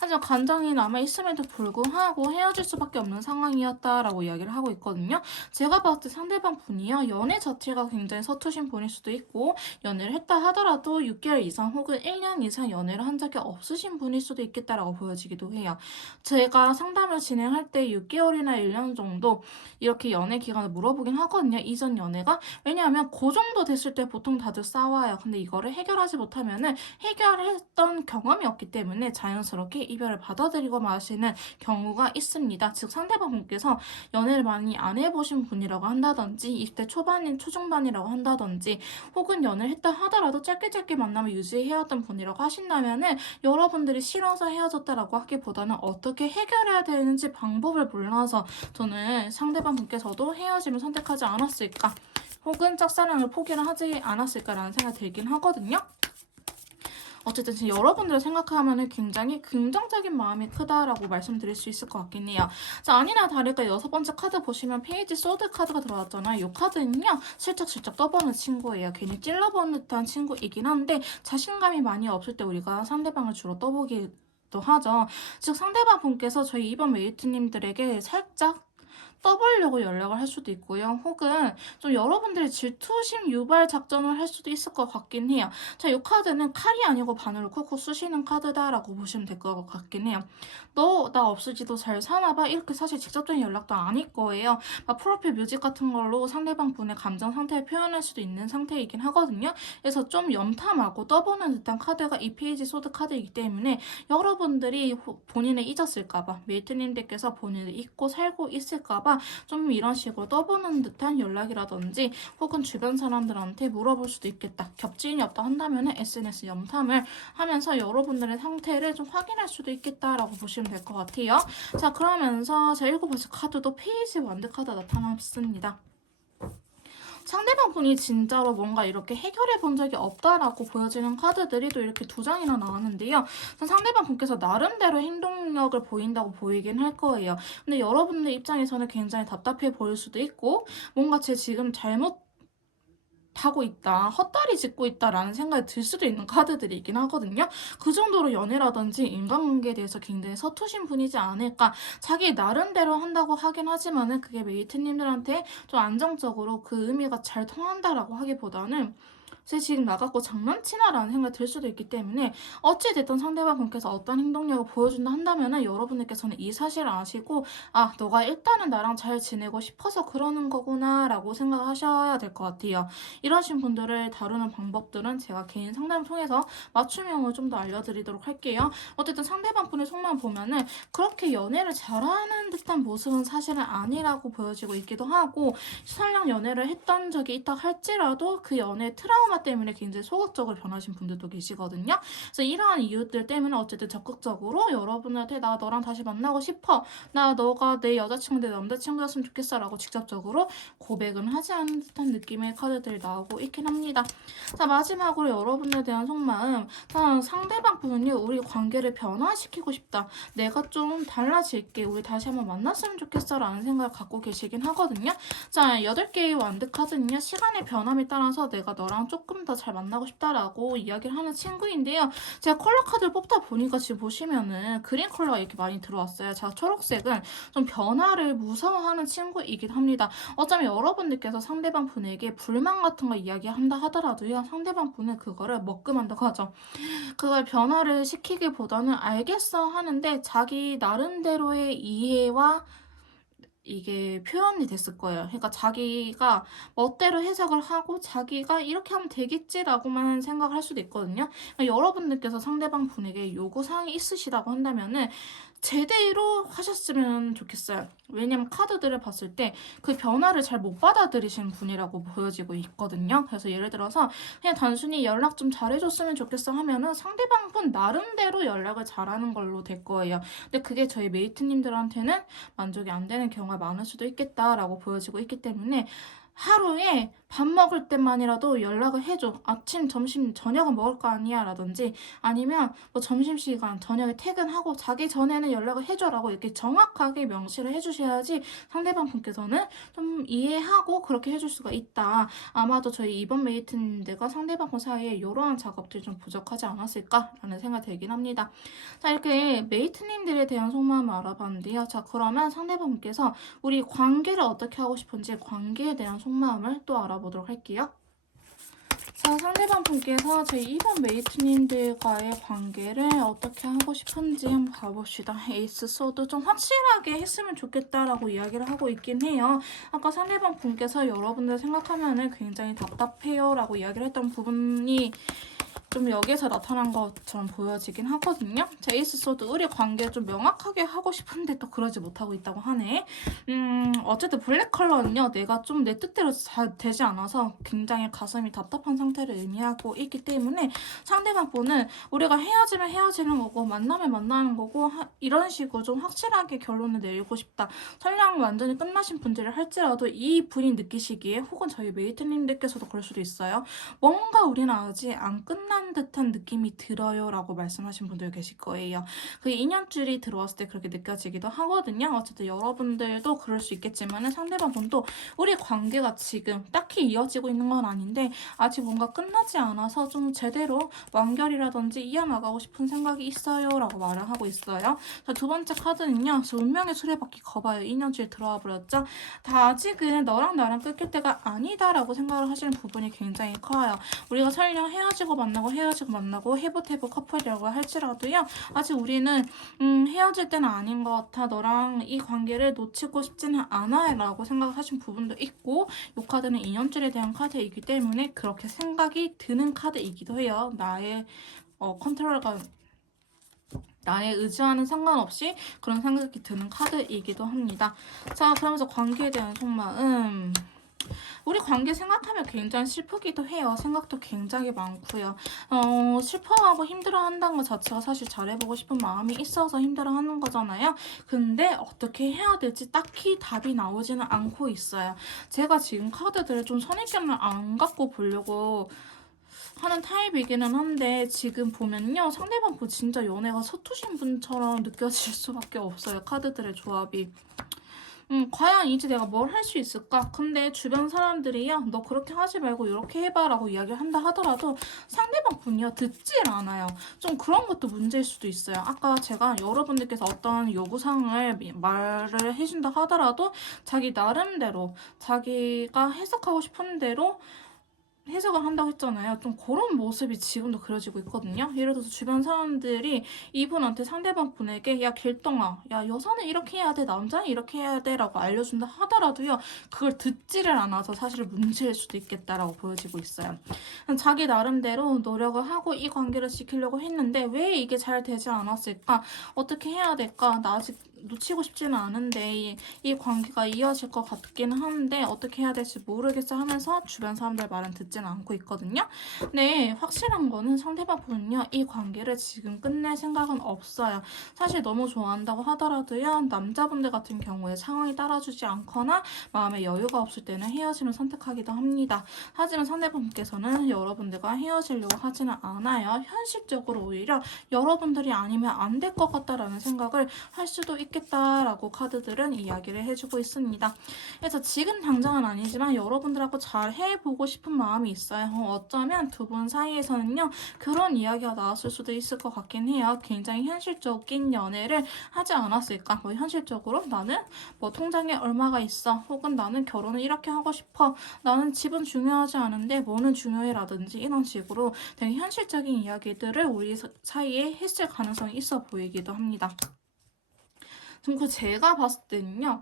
하지만 감정이 남아있음에도 불구하고 헤어질 수밖에 없는 상황이었다라고 이야기를 하고 있거든요. 제가 봤을 때 상대방 분이요. 연애 자체가 굉장히 서투신 분일 수도 있고 연애를 했다 하더라도 6개월 이상 혹은 1년 이상 연애를 한 적이 없으신 분일 수도 있겠다라고 보여지기도 해요. 제가 상담을 진행할 때 6개월이나 1년 정도 이렇게 연애 기간을 물어보긴 하거든요. 이전 연애가. 왜냐하면 그 정도 됐을 때 보통 다들 싸워요. 근데 이거를 해결하지 못하면은 해결했던 경험이 없기 때문에 자연스럽게 이별을 받아들이고 마시는 경우가 있습니다. 즉 상대방 분께서 연애를 많이 안 해보신 분이라고 한다든지 20대 초반인 초중반이라고 한다든지 혹은 연애를 했다 하더라도 짧게 만남을 유지해왔던 분이라고 하신다면은 여러분들이 싫어서 헤어졌다라고 하기보다는 어떻게 해결해야 되는지 방법을 몰라서 저는 상대방 분께서도 헤어짐을 선택하지 않았을까 혹은 짝사랑을 포기를 하지 않았을까라는 생각이 들긴 하거든요. 어쨌든 지금 여러분들을 생각하면 굉장히 긍정적인 마음이 크다라고 말씀드릴 수 있을 것 같긴 해요. 자, 아니나 다를까 6번째 카드 보시면 페이지 소드 카드가 들어왔잖아요. 이 카드는요. 슬쩍슬쩍 떠보는 친구예요. 괜히 찔러보는 듯한 친구이긴 한데 자신감이 많이 없을 때 우리가 상대방을 주로 떠보기도 하죠. 즉 상대방 분께서 저희 이번 메이트님들에게 살짝 떠보려고 연락을 할 수도 있고요. 혹은 좀 여러분들이 질투심 유발 작전을 할 수도 있을 것 같긴 해요. 자, 이 카드는 칼이 아니고 바늘을 쿡쿡 쑤시는 카드다라고 보시면 될 것 같긴 해요. 너 나 없을지도 잘 사나봐? 이렇게 사실 직접적인 연락도 아닐 거예요. 막 프로필 뮤직 같은 걸로 상대방 분의 감정 상태를 표현할 수도 있는 상태이긴 하거든요. 그래서 좀 염탐하고 떠보는 듯한 카드가 이 페이지 소드 카드이기 때문에 여러분들이 본인을 잊었을까봐 메이트님들께서 본인을 잊고 살고 있을까봐 좀 이런 식으로 떠보는 듯한 연락이라든지 혹은 주변 사람들한테 물어볼 수도 있겠다. 겹치인이 없다 한다면 SNS 염탐을 하면서 여러분들의 상태를 좀 확인할 수도 있겠다라고 보시면 될 것 같아요. 자, 그러면서 제 7번째 카드도 페이지 완드 카드 나타났습니다. 상대방 분이 진짜로 뭔가 이렇게 해결해 본 적이 없다라고 보여지는 카드들이 또 이렇게 2장이나 나왔는데요. 상대방 분께서 나름대로 행동력을 보인다고 보이긴 할 거예요. 근데 여러분들 입장에서는 굉장히 답답해 보일 수도 있고 뭔가 제 지금 잘못 하고 있다, 헛다리 짚고 있다라는 생각이 들 수도 있는 카드들이 있긴 하거든요. 그 정도로 연애라든지 인간관계에 대해서 굉장히 서투신 분이지 않을까. 자기 나름대로 한다고 하긴 하지만은 그게 메이트님들한테 좀 안정적으로 그 의미가 잘 통한다라고 하기보다는 쟤 지금 나갖고 장난치나라는 생각이 들 수도 있기 때문에 어찌됐든 상대방 분께서 어떤 행동력을 보여준다 한다면은 여러분들께서는 이 사실을 아시고 아, 너가 일단은 나랑 잘 지내고 싶어서 그러는 거구나 라고 생각하셔야 될 것 같아요. 이러신 분들을 다루는 방법들은 제가 개인 상담을 통해서 맞춤형을 좀 더 알려드리도록 할게요. 어쨌든 상대방 분의 속만 보면은 그렇게 연애를 잘하는 듯한 모습은 사실은 아니라고 보여지고 있기도 하고 설령 연애를 했던 적이 있다 할지라도 그 연애 트라우마 트라우마 때문에 굉장히 소극적으로 변하신 분들도 계시거든요. 그래서 이러한 이유들 때문에 어쨌든 적극적으로 여러분한테 나 너랑 다시 만나고 싶어. 나 너가 내 여자친구, 내 남자친구였으면 좋겠어 라고 직접적으로 고백은 하지 않은 듯한 느낌의 카드들이 나오고 있긴 합니다. 자, 마지막으로 여러분에 대한 속마음. 자, 상대방 분은요, 우리 관계를 변화시키고 싶다. 내가 좀 달라질게. 우리 다시 한번 만났으면 좋겠어 라는 생각을 갖고 계시긴 하거든요. 자, 8개의 완드 카드는요, 시간의 변함에 따라서 내가 너랑 조금 더 잘 만나고 싶다라고 이야기를 하는 친구인데요. 제가 컬러 카드를 뽑다 보니까 지금 보시면은 그린 컬러가 이렇게 많이 들어왔어요. 자, 초록색은 좀 변화를 무서워하는 친구이긴 합니다. 어쩌면 여러분들께서 상대방 분에게 불만 같은 거 이야기한다 하더라도요, 상대방 분은 그거를 먹금한다고 하죠. 그걸 변화를 시키기보다는 알겠어 하는데 자기 나름대로의 이해와 이게 표현이 됐을 거예요. 그러니까 자기가 멋대로 해석을 하고 자기가 이렇게 하면 되겠지라고만 생각할 수도 있거든요. 그러니까 여러분들께서 상대방 분에게 요구사항이 있으시다고 한다면은 제대로 하셨으면 좋겠어요. 왜냐면 카드들을 봤을 때 그 변화를 잘 못 받아들이시는 분이라고 보여지고 있거든요. 그래서 예를 들어서 그냥 단순히 연락 좀 잘해줬으면 좋겠어 하면은 상대방 분 나름대로 연락을 잘하는 걸로 될 거예요. 근데 그게 저희 메이트님들한테는 만족이 안 되는 경우가 많을 수도 있겠다라고 보여지고 있기 때문에 하루에 밥 먹을 때만이라도 연락을 해줘. 아침, 점심, 저녁은 먹을 거 아니야 라든지 아니면 뭐 점심시간, 저녁에 퇴근하고 자기 전에는 연락을 해줘라고 이렇게 정확하게 명시를 해주셔야지 상대방 분께서는 좀 이해하고 그렇게 해줄 수가 있다. 아마도 저희 이번 메이트님들과 상대방 분 사이에 이러한 작업들이 좀 부족하지 않았을까라는 생각이 들긴 합니다. 자, 이렇게 메이트님들에 대한 속마음을 알아봤는데요. 자, 그러면 상대방 분께서 우리 관계를 어떻게 하고 싶은지 관계에 대한 속마음을 또 알아보도록 할게요. 자, 상대방 분께서 제 이번 메이트님들과의 관계를 어떻게 하고 싶은지 한번 봐봅시다. 에이스 소드 좀 확실하게 했으면 좋겠다라고 이야기를 하고 있긴 해요. 아까 상대방 분께서 여러분들 생각하면은 굉장히 답답해요 라고 이야기를 했던 부분이 좀 여기에서 나타난 것처럼 보여지긴 하거든요. 자, 에이스 소드 우리 관계 좀 명확하게 하고 싶은데 또 그러지 못하고 있다고 하네. 어쨌든 블랙 컬러는요, 내가 좀 내 뜻대로 잘 되지 않아서 굉장히 가슴이 답답한 상태를 의미하고 있기 때문에 상대방 분은 우리가 헤어지면 헤어지는 거고 만나면 만나는 거고 이런 식으로 좀 확실하게 결론을 내리고 싶다. 설령 완전히 끝나신 분들이 할지라도 이 분이 느끼시기에 혹은 저희 메이트님들께서도 그럴 수도 있어요. 뭔가 우리는 아직 안 끝난 듯한 느낌이 들어요 라고 말씀하신 분들 계실 거예요. 그 인연줄이 들어왔을 때 그렇게 느껴지기도 하거든요. 어쨌든 여러분들도 그럴 수 있겠지만 상대방 분도 우리 관계가 지금 딱히 이어지고 있는 건 아닌데 아직 뭔가 끝나지 않아서 좀 제대로 완결이라든지 이어나가고 싶은 생각이 있어요 라고 말을 하고 있어요. 자, 두 번째 카드는요. 운명의 수레바퀴 거봐요. 인연줄이 들어와 버렸죠. 다 아직은 너랑 나랑 끊길 때가 아니다 라고 생각을 하시는 부분이 굉장히 커요. 우리가 설령 헤어지고 만나고 해보태보 커플이라고 할지라도요. 아직 우리는 헤어질 때는 아닌 것 같아. 너랑 이 관계를 놓치고 싶지는 않아 라고 생각하신 부분도 있고 이 카드는 인연줄에 대한 카드이기 때문에 그렇게 생각이 드는 카드이기도 해요. 나의 컨트롤과 나의 의지와는 상관없이 그런 생각이 드는 카드이기도 합니다. 자, 그러면서 관계에 대한 속마음. 우리 관계 생각하면 굉장히 슬프기도 해요. 생각도 굉장히 많고요. 슬퍼하고 힘들어한다는 것 자체가 사실 잘해보고 싶은 마음이 있어서 힘들어하는 거잖아요. 근데 어떻게 해야 될지 딱히 답이 나오지는 않고 있어요. 제가 지금 카드들을 좀 선입견을 안 갖고 보려고 하는 타입이기는 한데 지금 보면요. 상대방 분 진짜 연애가 서투신 분처럼 느껴질 수밖에 없어요. 카드들의 조합이. 과연 이제 내가 뭘 할 수 있을까? 근데 주변 사람들이요, 너 그렇게 하지 말고 이렇게 해봐 라고 이야기를 한다 하더라도 상대방 분이요, 듣질 않아요. 좀 그런 것도 문제일 수도 있어요. 아까 제가 여러분들께서 어떤 요구사항을 말을 해준다 하더라도 자기 나름대로 자기가 해석하고 싶은 대로 해석을 한다고 했잖아요. 좀 그런 모습이 지금도 그려지고 있거든요. 예를 들어서 주변 사람들이 이분한테 상대방 분에게 야 길동아, 야 여자는 이렇게 해야 돼, 남자는 이렇게 해야 돼 라고 알려준다 하더라도요. 그걸 듣지를 않아서 사실 문제일 수도 있겠다라고 보여지고 있어요. 자기 나름대로 노력을 하고 이 관계를 지키려고 했는데 왜 이게 잘 되지 않았을까? 어떻게 해야 될까? 나 아직 놓치고 싶지는 않은데 이 관계가 이어질 것 같기는 한데 어떻게 해야 될지 모르겠어 하면서 주변 사람들 말은 듣지는 않고 있거든요. 네, 확실한 거는 상대방 분은요, 이 관계를 지금 끝낼 생각은 없어요. 사실 너무 좋아한다고 하더라도요, 남자분들 같은 경우에 상황이 따라주지 않거나 마음에 여유가 없을 때는 헤어짐을 선택하기도 합니다. 하지만 상대방께서는 여러분들과 헤어지려고 하지는 않아요. 현실적으로 오히려 여러분들이 아니면 안 될 것 같다라는 생각을 할 수도 있겠다라고 카드들은 이야기를 해주고 있습니다. 그래서 지금 당장은 아니지만 여러분들하고 잘 해보고 싶은 마음이 있어요. 어쩌면 두 분 사이에서는요, 그런 이야기가 나왔을 수도 있을 것 같긴 해요. 굉장히 현실적인 연애를 하지 않았을까? 뭐 현실적으로 나는 뭐 통장에 얼마가 있어, 혹은 나는 결혼을 이렇게 하고 싶어, 나는 집은 중요하지 않은데 뭐는 중요해라든지 이런 식으로 되게 현실적인 이야기들을 우리 사이에 했을 가능성이 있어 보이기도 합니다. 그리고 제가 봤을 때는요,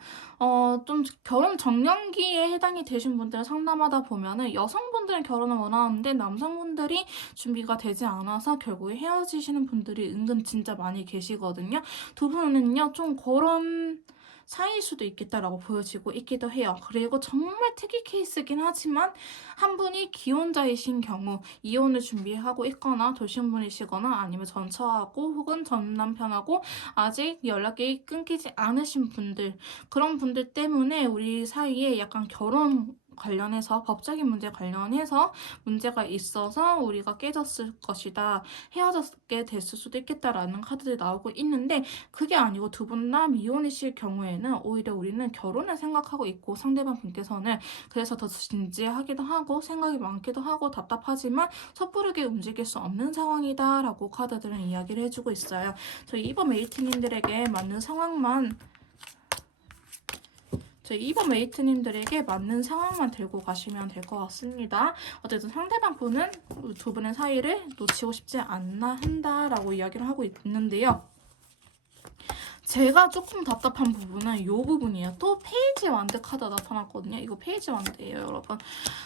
좀 결혼 정년기에 해당이 되신 분들 상담하다 보면은 여성분들은 결혼을 원하는데 남성분들이 준비가 되지 않아서 결국에 헤어지시는 분들이 은근 진짜 많이 계시거든요. 두 분은요, 좀 그런 사이일 수도 있겠다라고 보여지고 있기도 해요. 그리고 정말 특이 케이스긴 하지만 한 분이 기혼자이신 경우 이혼을 준비하고 있거나 돌싱분이시거나 아니면 전처하고 혹은 전 남편하고 아직 연락이 끊기지 않으신 분들, 그런 분들 때문에 우리 사이에 약간 결혼 관련해서 법적인 문제 관련해서 문제가 있어서 우리가 깨졌을 것이다, 헤어졌게 됐을 수도 있겠다라는 카드들이 나오고 있는데, 그게 아니고 두 분 다 미혼이실 경우에는 오히려 우리는 결혼을 생각하고 있고 상대방 분께서는 그래서 더 진지하기도 하고 생각이 많기도 하고 답답하지만 섣부르게 움직일 수 없는 상황이다라고 카드들은 이야기를 해주고 있어요. 저희 이번 메이트님들에게 맞는 상황만 들고 가시면 될 것 같습니다. 어쨌든 상대방 분은 두 분의 사이를 놓치고 싶지 않나 한다라고 이야기를 하고 있는데요. 제가 조금 답답한 부분은 이 부분이에요. 또 페이지 완드 카드 나타났거든요. 이거 페이지 완드예요, 여러분.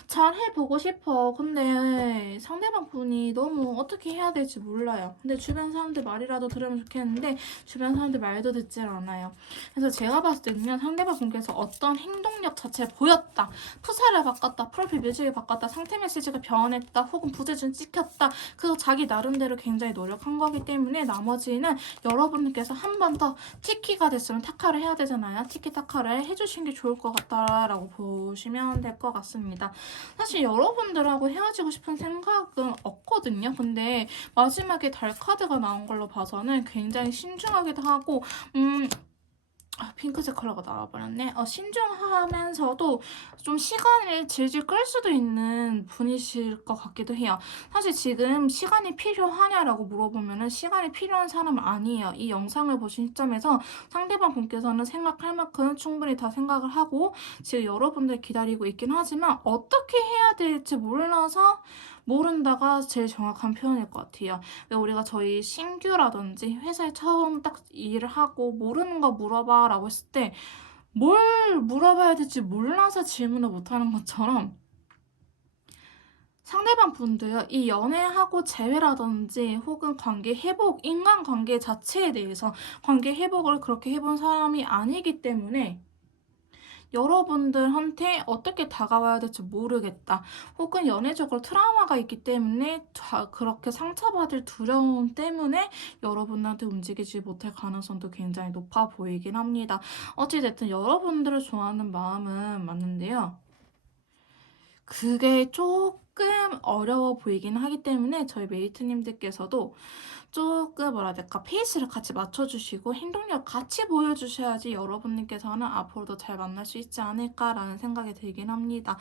잘 해보고 싶어. 근데 상대방 분이 너무 어떻게 해야 될지 몰라요. 근데 주변 사람들 말이라도 들으면 좋겠는데 주변 사람들 말도 듣질 않아요. 그래서 제가 봤을 때는 상대방 분께서 어떤 행동력 자체를 보였다, 프사를 바꿨다, 프로필 뮤직을 바꿨다, 상태 메시지가 변했다, 혹은 부재중 찍혔다, 그래서 자기 나름대로 굉장히 노력한 거기 때문에 나머지는 여러분께서 한 번 더 티키가 됐으면 타카를 해야 되잖아요. 티키타카를 해주신 게 좋을 것 같다라고 보시면 될 것 같습니다. 사실 여러분들하고 헤어지고 싶은 생각은 없거든요. 근데 마지막에 달 카드가 나온 걸로 봐서는 굉장히 신중하기도 하고, 핑크색 컬러가 나와버렸네. 신중하면서도 좀 시간을 질질 끌 수도 있는 분이실 것 같기도 해요. 사실 지금 시간이 필요하냐라고 물어보면은 시간이 필요한 사람은 아니에요. 이 영상을 보신 시점에서 상대방 분께서는 생각할 만큼 충분히 다 생각을 하고 지금 여러분들 기다리고 있긴 하지만 어떻게 해야 될지 몰라서 모른다가 제일 정확한 표현일 것 같아요. 우리가 저희 신규라든지 회사에 처음 딱 일을 하고 모르는 거 물어봐 라고 했을 때 뭘 물어봐야 될지 몰라서 질문을 못하는 것처럼 상대방 분도요, 이 연애하고 재회라든지 혹은 관계 회복, 인간관계 자체에 대해서 관계 회복을 그렇게 해본 사람이 아니기 때문에 여러분들한테 어떻게 다가와야 될지 모르겠다, 혹은 연애적으로 트라우마가 있기 때문에 그렇게 상처받을 두려움 때문에 여러분한테 움직이지 못할 가능성도 굉장히 높아 보이긴 합니다. 어찌됐든 여러분들을 좋아하는 마음은 맞는데요, 그게 조금 어려워 보이긴 하기 때문에 저희 메이트님들께서도 조금 뭐라 해야 될까, 페이스를 같이 맞춰주시고 행동력 같이 보여주셔야지 여러분들께서는 앞으로도 잘 만날 수 있지 않을까라는 생각이 들긴 합니다.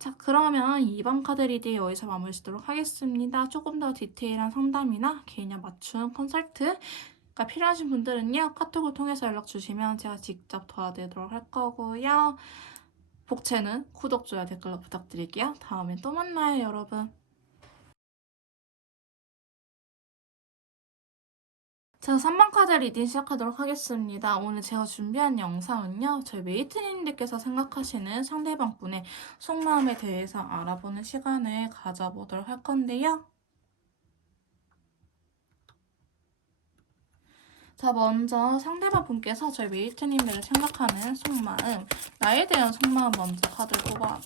자, 그러면 2번 카드 리딩 여기서 마무리 짓도록 하겠습니다. 조금 더 디테일한 상담이나 개인형 맞춤 컨설트가 필요하신 분들은요, 카톡을 통해서 연락 주시면 제가 직접 도와드리도록 할 거고요. 복채는 구독, 좋아요, 댓글로 부탁드릴게요. 다음에 또 만나요, 여러분. 자, 3번 카드 리딩 시작하도록 하겠습니다. 오늘 제가 준비한 영상은요, 저희 메이트님들께서 생각하시는 상대방분의 속마음에 대해서 알아보는 시간을 가져보도록 할 건데요. 자, 먼저 상대방 분께서 저희 메이트님들을 생각하는 속마음, 나에 대한 속마음 먼저 카드를 뽑아.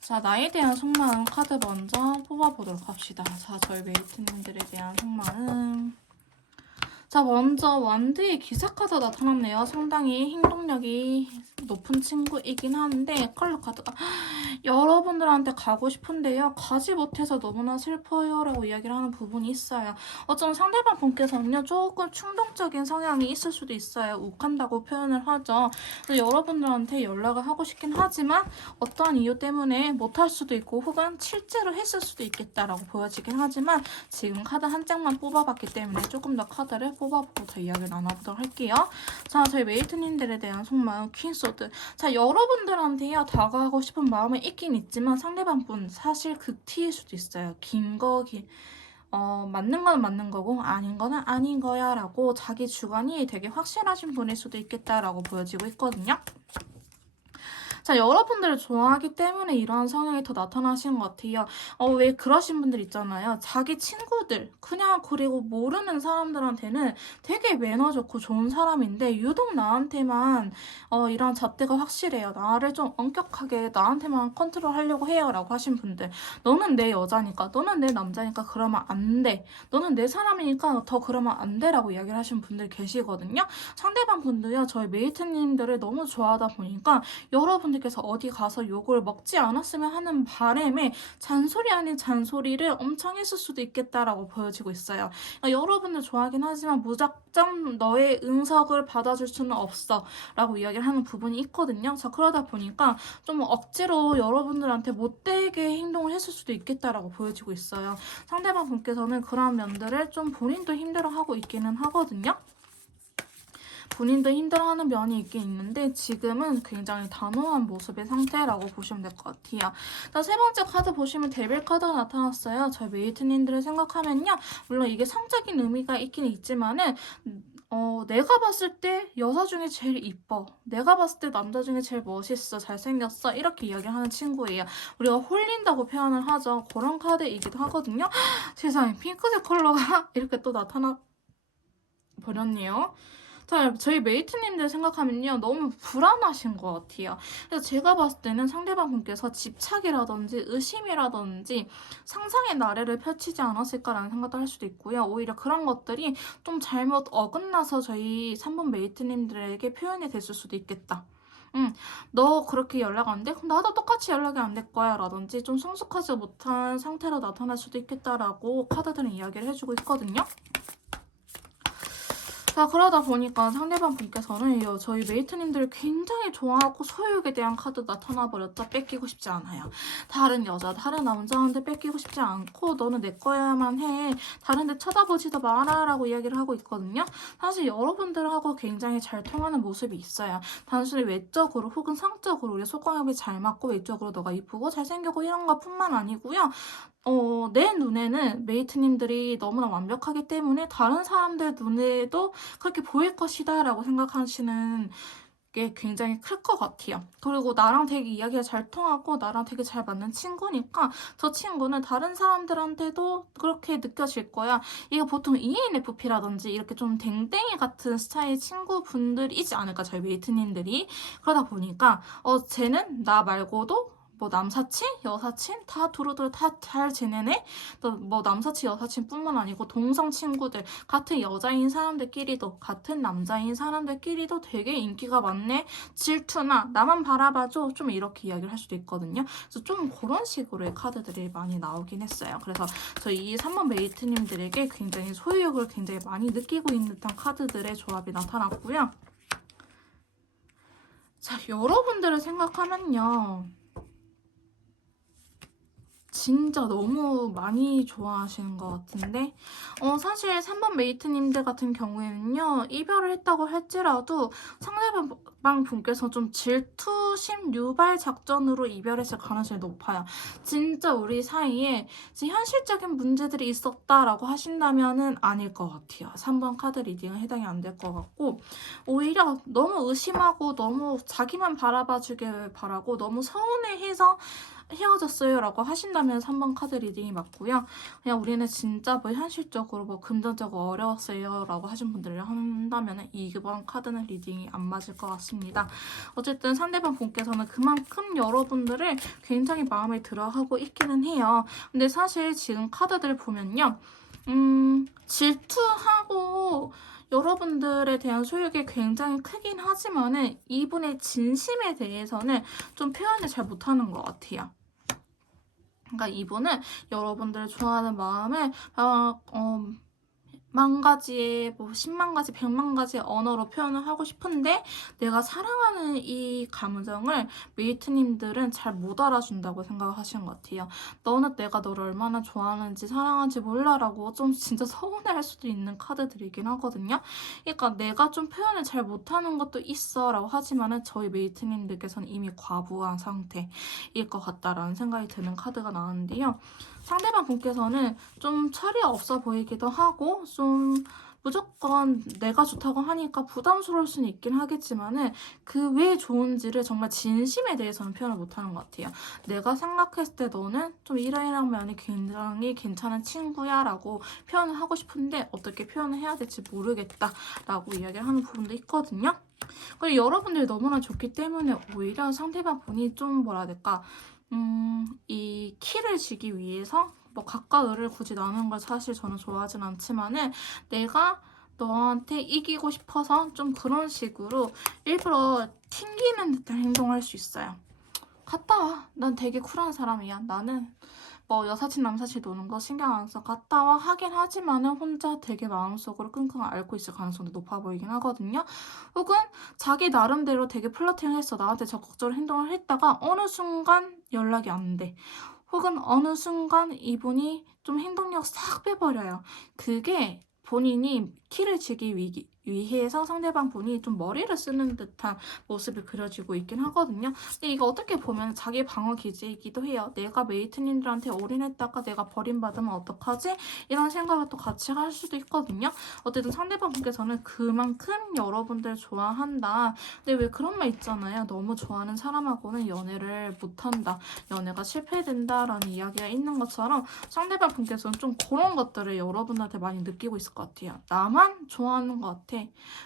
자, 나에 대한 속마음 카드 먼저 뽑아보도록 합시다. 자, 저희 메이트님들에 대한 속마음. 자, 먼저 완드의 기사카드 나타났네요. 상당히 행동력이 높은 친구이긴 한데 컬러 카드가 여러분들한테 가고 싶은데요. 가지 못해서 너무나 슬퍼요 라고 이야기를 하는 부분이 있어요. 어쩌면 상대방 분께서는요. 조금 충동적인 성향이 있을 수도 있어요. 욱한다고 표현을 하죠. 그래서 여러분들한테 연락을 하고 싶긴 하지만 어떠한 이유 때문에 못할 수도 있고 혹은 실제로 했을 수도 있겠다라고 보여지긴 하지만 지금 카드 한 장만 뽑아봤기 때문에 조금 더 카드를 뽑아보고 더 이야기를 나눠보도록 할게요. 자, 저희 메이트님들에 대한 속마음 퀸소드. 자, 여러분들한테요 다가가고 싶은 마음은 있긴 있지만 상대방 분 사실 극티일 수도 있어요. 맞는 건 맞는 거고 아닌 거는 아닌 거야 라고 자기 주관이 되게 확실하신 분일 수도 있겠다라고 보여지고 있거든요. 자, 여러분들을 좋아하기 때문에 이러한 성향이 더 나타나시는 것 같아요. 왜 그러신 분들 있잖아요. 자기 친구들, 그냥 그리고 모르는 사람들한테는 되게 매너 좋고 좋은 사람인데 유독 나한테만 이런 잣대가 확실해요. 나를 좀 엄격하게 나한테만 컨트롤하려고 해요 라고 하신 분들. 너는 내 여자니까, 너는 내 남자니까 그러면 안 돼. 너는 내 사람이니까 더 그러면 안 돼 라고 이야기를 하신 분들 계시거든요. 상대방 분들이요. 저희 메이트님들을 너무 좋아하다 보니까 여러분들께서 어디 가서 욕을 먹지 않았으면 하는 바람에 잔소리 아닌 잔소리를 엄청 했을 수도 있겠다라고 보여지고 있어요. 그러니까 여러분들 좋아하긴 하지만 무작정 너의 응석을 받아줄 수는 없어 라고 이야기를 하는 부분이 있거든요. 자, 그러다 보니까 좀 억지로 여러분들한테 못되게 행동을 했을 수도 있겠다라고 보여지고 있어요. 상대방 분께서는 그런 면들을 좀 본인도 힘들어하고 있기는 하거든요. 본인도 힘들어하는 면이 있긴 있는데 지금은 굉장히 단호한 모습의 상태라고 보시면 될 것 같아요. 자, 세 번째 카드 보시면 데빌 카드가 나타났어요. 저희 메이트님들을 생각하면요. 물론 이게 성적인 의미가 있긴 있지만은 내가 봤을 때 여자 중에 제일 이뻐. 내가 봤을 때 남자 중에 제일 멋있어. 잘생겼어. 이렇게 이야기하는 친구예요. 우리가 홀린다고 표현을 하죠. 그런 카드이기도 하거든요. 세상에 핑크색 컬러가 이렇게 또 나타나 버렸네요. 자, 저희 메이트님들 생각하면요. 너무 불안하신 것 같아요. 그래서 제가 봤을 때는 상대방 분께서 집착이라든지 의심이라든지 상상의 나래를 펼치지 않았을까라는 생각도 할 수도 있고요. 오히려 그런 것들이 좀 잘못 어긋나서 저희 3번 메이트님들에게 표현이 됐을 수도 있겠다. 너 그렇게 연락 안 돼? 그럼 나도 똑같이 연락이 안 될 거야. 라든지 좀 성숙하지 못한 상태로 나타날 수도 있겠다라고 카드들은 이야기를 해주고 있거든요. 자, 그러다 보니까 상대방 분께서는 저희 메이트님들을 굉장히 좋아하고 소유욕에 대한 카드 나타나버렸죠. 뺏기고 싶지 않아요. 다른 여자, 다른 남자한테 뺏기고 싶지 않고 너는 내 거야만 해. 다른 데 쳐다보지도 마라 라고 이야기를 하고 있거든요. 사실 여러분들하고 굉장히 잘 통하는 모습이 있어요. 단순히 외적으로 혹은 성적으로 우리 속궁합이 잘 맞고 외적으로 너가 이쁘고 잘생기고 이런 것뿐만 아니고요. 내 눈에는 메이트님들이 너무나 완벽하기 때문에 다른 사람들 눈에도 그렇게 보일 것이다 라고 생각하시는 게 굉장히 클 것 같아요. 그리고 나랑 되게 이야기가 잘 통하고 나랑 되게 잘 맞는 친구니까 저 친구는 다른 사람들한테도 그렇게 느껴질 거야. 이게 보통 ENFP라든지 이렇게 좀 댕댕이 같은 스타일 친구분들이지 않을까, 저희 메이트님들이. 그러다 보니까 쟤는 나 말고도 뭐 남사친, 여사친 다 두루두루 다 잘 지내네. 또 뭐 남사친, 여사친뿐만 아니고 동성 친구들, 같은 여자인 사람들끼리도 같은 남자인 사람들끼리도 되게 인기가 많네. 질투나 나만 바라봐줘. 좀 이렇게 이야기를 할 수도 있거든요. 그래서 좀 그런 식으로의 카드들이 많이 나오긴 했어요. 그래서 저희 이 3번 메이트님들에게 굉장히 소유욕을 굉장히 많이 느끼고 있는 듯한 카드들의 조합이 나타났고요. 자, 여러분들을 생각하면요. 진짜 너무 많이 좋아하시는 것 같은데 사실 3번 메이트님들 같은 경우에는요. 이별을 했다고 할지라도 상대방 분께서 좀 질투심 유발 작전으로 이별했을 가능성이 높아요. 진짜 우리 사이에 현실적인 문제들이 있었다라고 하신다면은 아닐 것 같아요. 3번 카드 리딩은 해당이 안 될 것 같고 오히려 너무 의심하고 너무 자기만 바라봐주길 바라고 너무 서운해해서 헤어졌어요 라고 하신다면 3번 카드 리딩이 맞고요. 그냥 우리는 진짜 뭐 현실적으로 뭐 금전적으로 어려웠어요 라고 하신 분들을 한다면 2번 카드는 리딩이 안 맞을 것 같습니다. 어쨌든 상대방 분께서는 그만큼 여러분들을 굉장히 마음에 들어 하고 있기는 해요. 근데 사실 지금 카드들 보면요. 질투하고 여러분들에 대한 소욕이 굉장히 크긴 하지만은 이분의 진심에 대해서는 좀 표현을 잘 못하는 것 같아요. 그러니까 이분은 여러분들을 좋아하는 마음을 만 가지의 뭐 10만 가지, 100만 가지의 언어로 표현을 하고 싶은데 내가 사랑하는 이 감정을 메이트님들은 잘 못 알아준다고 생각하시는 것 같아요. 너는 내가 너를 얼마나 좋아하는지 사랑하는지 몰라라고 좀 진짜 서운해할 수도 있는 카드들이긴 하거든요. 그러니까 내가 좀 표현을 잘 못하는 것도 있어 라고 하지만은 저희 메이트님들께서는 이미 과부한 상태일 것 같다라는 생각이 드는 카드가 나왔는데요. 상대방 분께서는 좀 철이 없어 보이기도 하고 좀 무조건 내가 좋다고 하니까 부담스러울 수는 있긴 하겠지만은 그 왜 좋은지를 정말 진심에 대해서는 표현을 못하는 것 같아요. 내가 생각했을 때 너는 좀 이러이러한 면이 굉장히 괜찮은 친구야 라고 표현을 하고 싶은데 어떻게 표현을 해야 될지 모르겠다 라고 이야기를 하는 부분도 있거든요. 그리고 여러분들이 너무나 좋기 때문에 오히려 상대방 분이 좀 뭐라 해야 될까 이 키를 쥐기 위해서 뭐 각과 을을 굳이 나누는 걸 사실 저는 좋아하진 않지만은 내가 너한테 이기고 싶어서 좀 그런 식으로 일부러 튕기는 듯한 행동을 할 수 있어요. 갔다 와. 난 되게 쿨한 사람이야. 나는 뭐 여사친 남사친 노는 거 신경 안 써. 갔다 와 하긴 하지만은 혼자 되게 마음속으로 끙끙 앓고 있을 가능성도 높아 보이긴 하거든요. 혹은 자기 나름대로 되게 플러팅을 했어. 나한테 적극적으로 행동을 했다가 어느 순간 연락이 안 돼. 혹은 어느 순간 이분이 좀 행동력 싹 빼버려요. 그게 본인이 키를 쥐기 위해서 상대방 분이 좀 머리를 쓰는 듯한 모습이 그려지고 있긴 하거든요. 근데 이거 어떻게 보면 자기 방어 기제이기도 해요. 내가 메이트님들한테 올인했다가 내가 버림받으면 어떡하지? 이런 생각을 또 같이 할 수도 있거든요. 어쨌든 상대방 분께서는 그만큼 여러분들 좋아한다. 근데 왜 그런 말 있잖아요. 너무 좋아하는 사람하고는 연애를 못한다. 연애가 실패된다라는 이야기가 있는 것처럼 상대방 분께서는 좀 그런 것들을 여러분한테 많이 느끼고 있을 것 같아요. 나만 좋아하는 것 같아.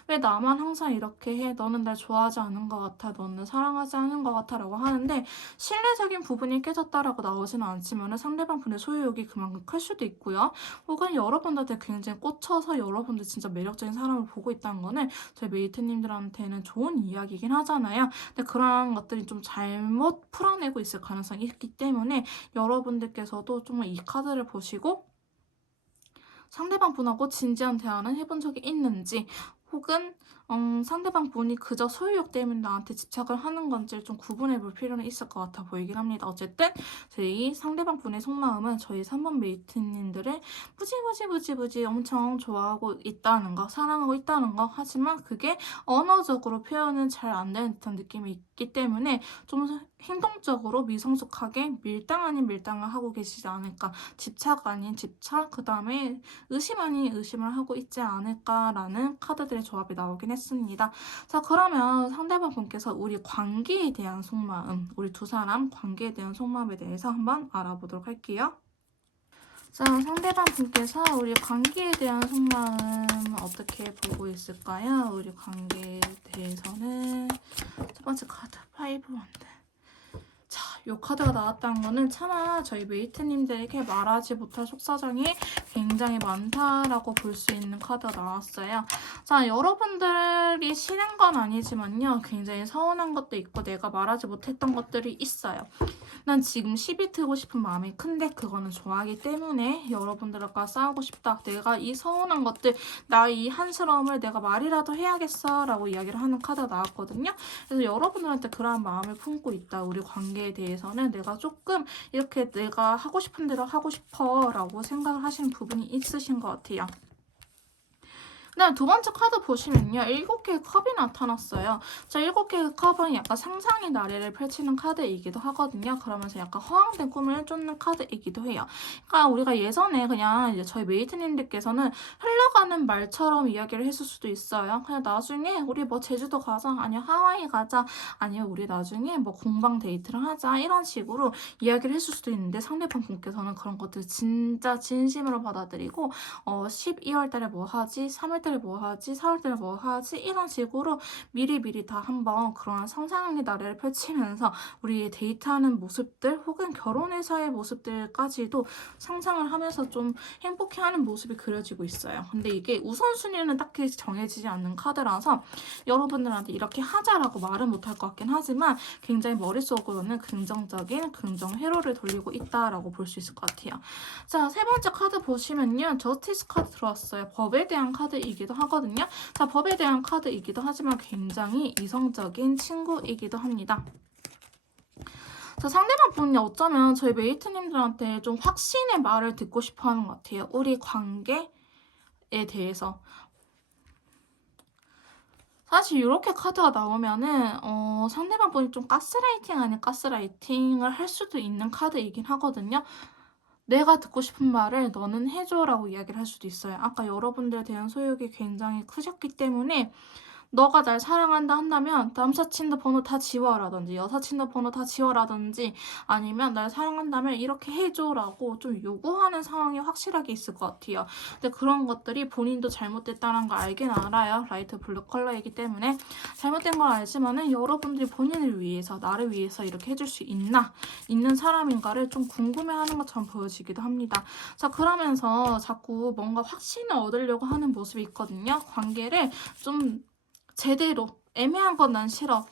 왜 나만 항상 이렇게 해? 너는 날 좋아하지 않은 것 같아. 너는 사랑하지 않은 것 같아. 라고 하는데 신뢰적인 부분이 깨졌다라고 나오지는 않지만 상대방 분의 소유욕이 그만큼 클 수도 있고요. 혹은 여러분들한테 굉장히 꽂혀서 여러분들 진짜 매력적인 사람을 보고 있다는 거는 저희 메이트님들한테는 좋은 이야기이긴 하잖아요. 근데 그런 것들이 좀 잘못 풀어내고 있을 가능성이 있기 때문에 여러분들께서도 정말 이 카드를 보시고 상대방 분하고 진지한 대화는 해본 적이 있는지 혹은 상대방 분이 그저 소유욕 때문에 나한테 집착을 하는 건지를 좀 구분해 볼 필요는 있을 것 같아 보이긴 합니다. 어쨌든 저희 상대방 분의 속마음은 저희 3번 메이트님들을 무지 엄청 좋아하고 있다는 거, 사랑하고 있다는 거. 하지만 그게 언어적으로 표현은 잘 안 되는 듯한 느낌이 있기 때문에 좀 행동적으로 미성숙하게 밀당 아닌 밀당을 하고 계시지 않을까. 집착 아닌 집착, 그 다음에 의심 아닌 의심을 하고 있지 않을까라는 카드들의 조합이 나오긴 했습니다. 자, 그러면 상대방 분께서 우리 관계에 대한 속마음, 우리 두 사람 관계에 대한 속마음에 대해서 한번 알아보도록 할게요. 자, 상대방 분께서 우리 관계에 대한 속마음 어떻게 보고 있을까요? 우리 관계에 대해서는 첫 번째 카드, 파이브 원드. 자, 이 카드가 나왔다는 거는 차마 저희 메이트님들에게 말하지 못할 속사정이 굉장히 많다라고 볼 수 있는 카드가 나왔어요. 자, 여러분들이 싫은 건 아니지만요. 굉장히 서운한 것도 있고 내가 말하지 못했던 것들이 있어요. 난 지금 시비 트고 싶은 마음이 큰데 그거는 좋아하기 때문에 여러분들과 싸우고 싶다. 내가 이 서운한 것들, 나 이 한스러움을 내가 말이라도 해야겠어 라고 이야기를 하는 카드가 나왔거든요. 그래서 여러분들한테 그러한 마음을 품고 있다. 우리 관계에 대해서는 내가 조금 이렇게 내가 하고 싶은 대로 하고 싶어 라고 생각을 하시는 부분이 있으신 것 같아요. 네, 두 번째 카드 보시면요. 7개의 컵이 나타났어요. 자, 7개의 컵은 약간 상상의 나래를 펼치는 카드이기도 하거든요. 그러면서 약간 허황된 꿈을 쫓는 카드이기도 해요. 그러니까 우리가 예전에 그냥 이제 저희 메이트님들께서는 흘러가는 말처럼 이야기를 했을 수도 있어요. 그냥 나중에 우리 뭐 제주도 가자, 아니면 하와이 가자, 아니면 우리 나중에 뭐 공방 데이트를 하자, 이런 식으로 이야기를 했을 수도 있는데 상대방 분께서는 그런 것들 진짜 진심으로 받아들이고 12월 달에 뭐 하지? 3월 달에 뭐 하지? 4월 달에 뭐 하지? 이런 식으로 미리미리 다 한번 그런 상상의 나래를 펼치면서 우리의 데이트하는 모습들 혹은 결혼해서의 모습들까지도 상상을 하면서 좀 행복해하는 모습이 그려지고 있어요. 근데 이게 우선순위는 딱히 정해지지 않는 카드라서 여러분들한테 이렇게 하자라고 말은 못할 것 같긴 하지만 굉장히 머릿속으로는 긍정적인 긍정 회로를 돌리고 있다라고 볼 수 있을 것 같아요. 자, 세 번째 카드 보시면요. 저스티스 카드 들어왔어요. 법에 대한 카드이기도 하거든요. 자, 법에 대한 카드이기도 하지만 굉장히 이성적인 친구이기도 합니다. 자, 상대방 분이 어쩌면 저희 메이트님들한테 좀 확신의 말을 듣고 싶어 하는 것 같아요. 우리 관계에 대해서. 사실 이렇게 카드가 나오면은 상대방 분이 좀 가스라이팅 아닌 가스라이팅을 할 수도 있는 카드이긴 하거든요. 내가 듣고 싶은 말을 너는 해줘라고 이야기를 할 수도 있어요. 아까 여러분들에 대한 소욕이 굉장히 크셨기 때문에 너가 날 사랑한다 한다면 남사친도 번호 다 지워라든지 여사친도 번호 다 지워라든지 아니면 날 사랑한다면 이렇게 해줘라고 좀 요구하는 상황이 확실하게 있을 것 같아요. 근데 그런 것들이 본인도 잘못됐다는 걸 알긴 알아요. 라이트 블루 컬러이기 때문에 잘못된 걸 알지만은 여러분들이 본인을 위해서 나를 위해서 이렇게 해줄 수 있는 사람인가를 좀 궁금해하는 것처럼 보여지기도 합니다. 자, 그러면서 자꾸 뭔가 확신을 얻으려고 하는 모습이 있거든요. 관계를 좀 제대로 애매한 건 난 싫어.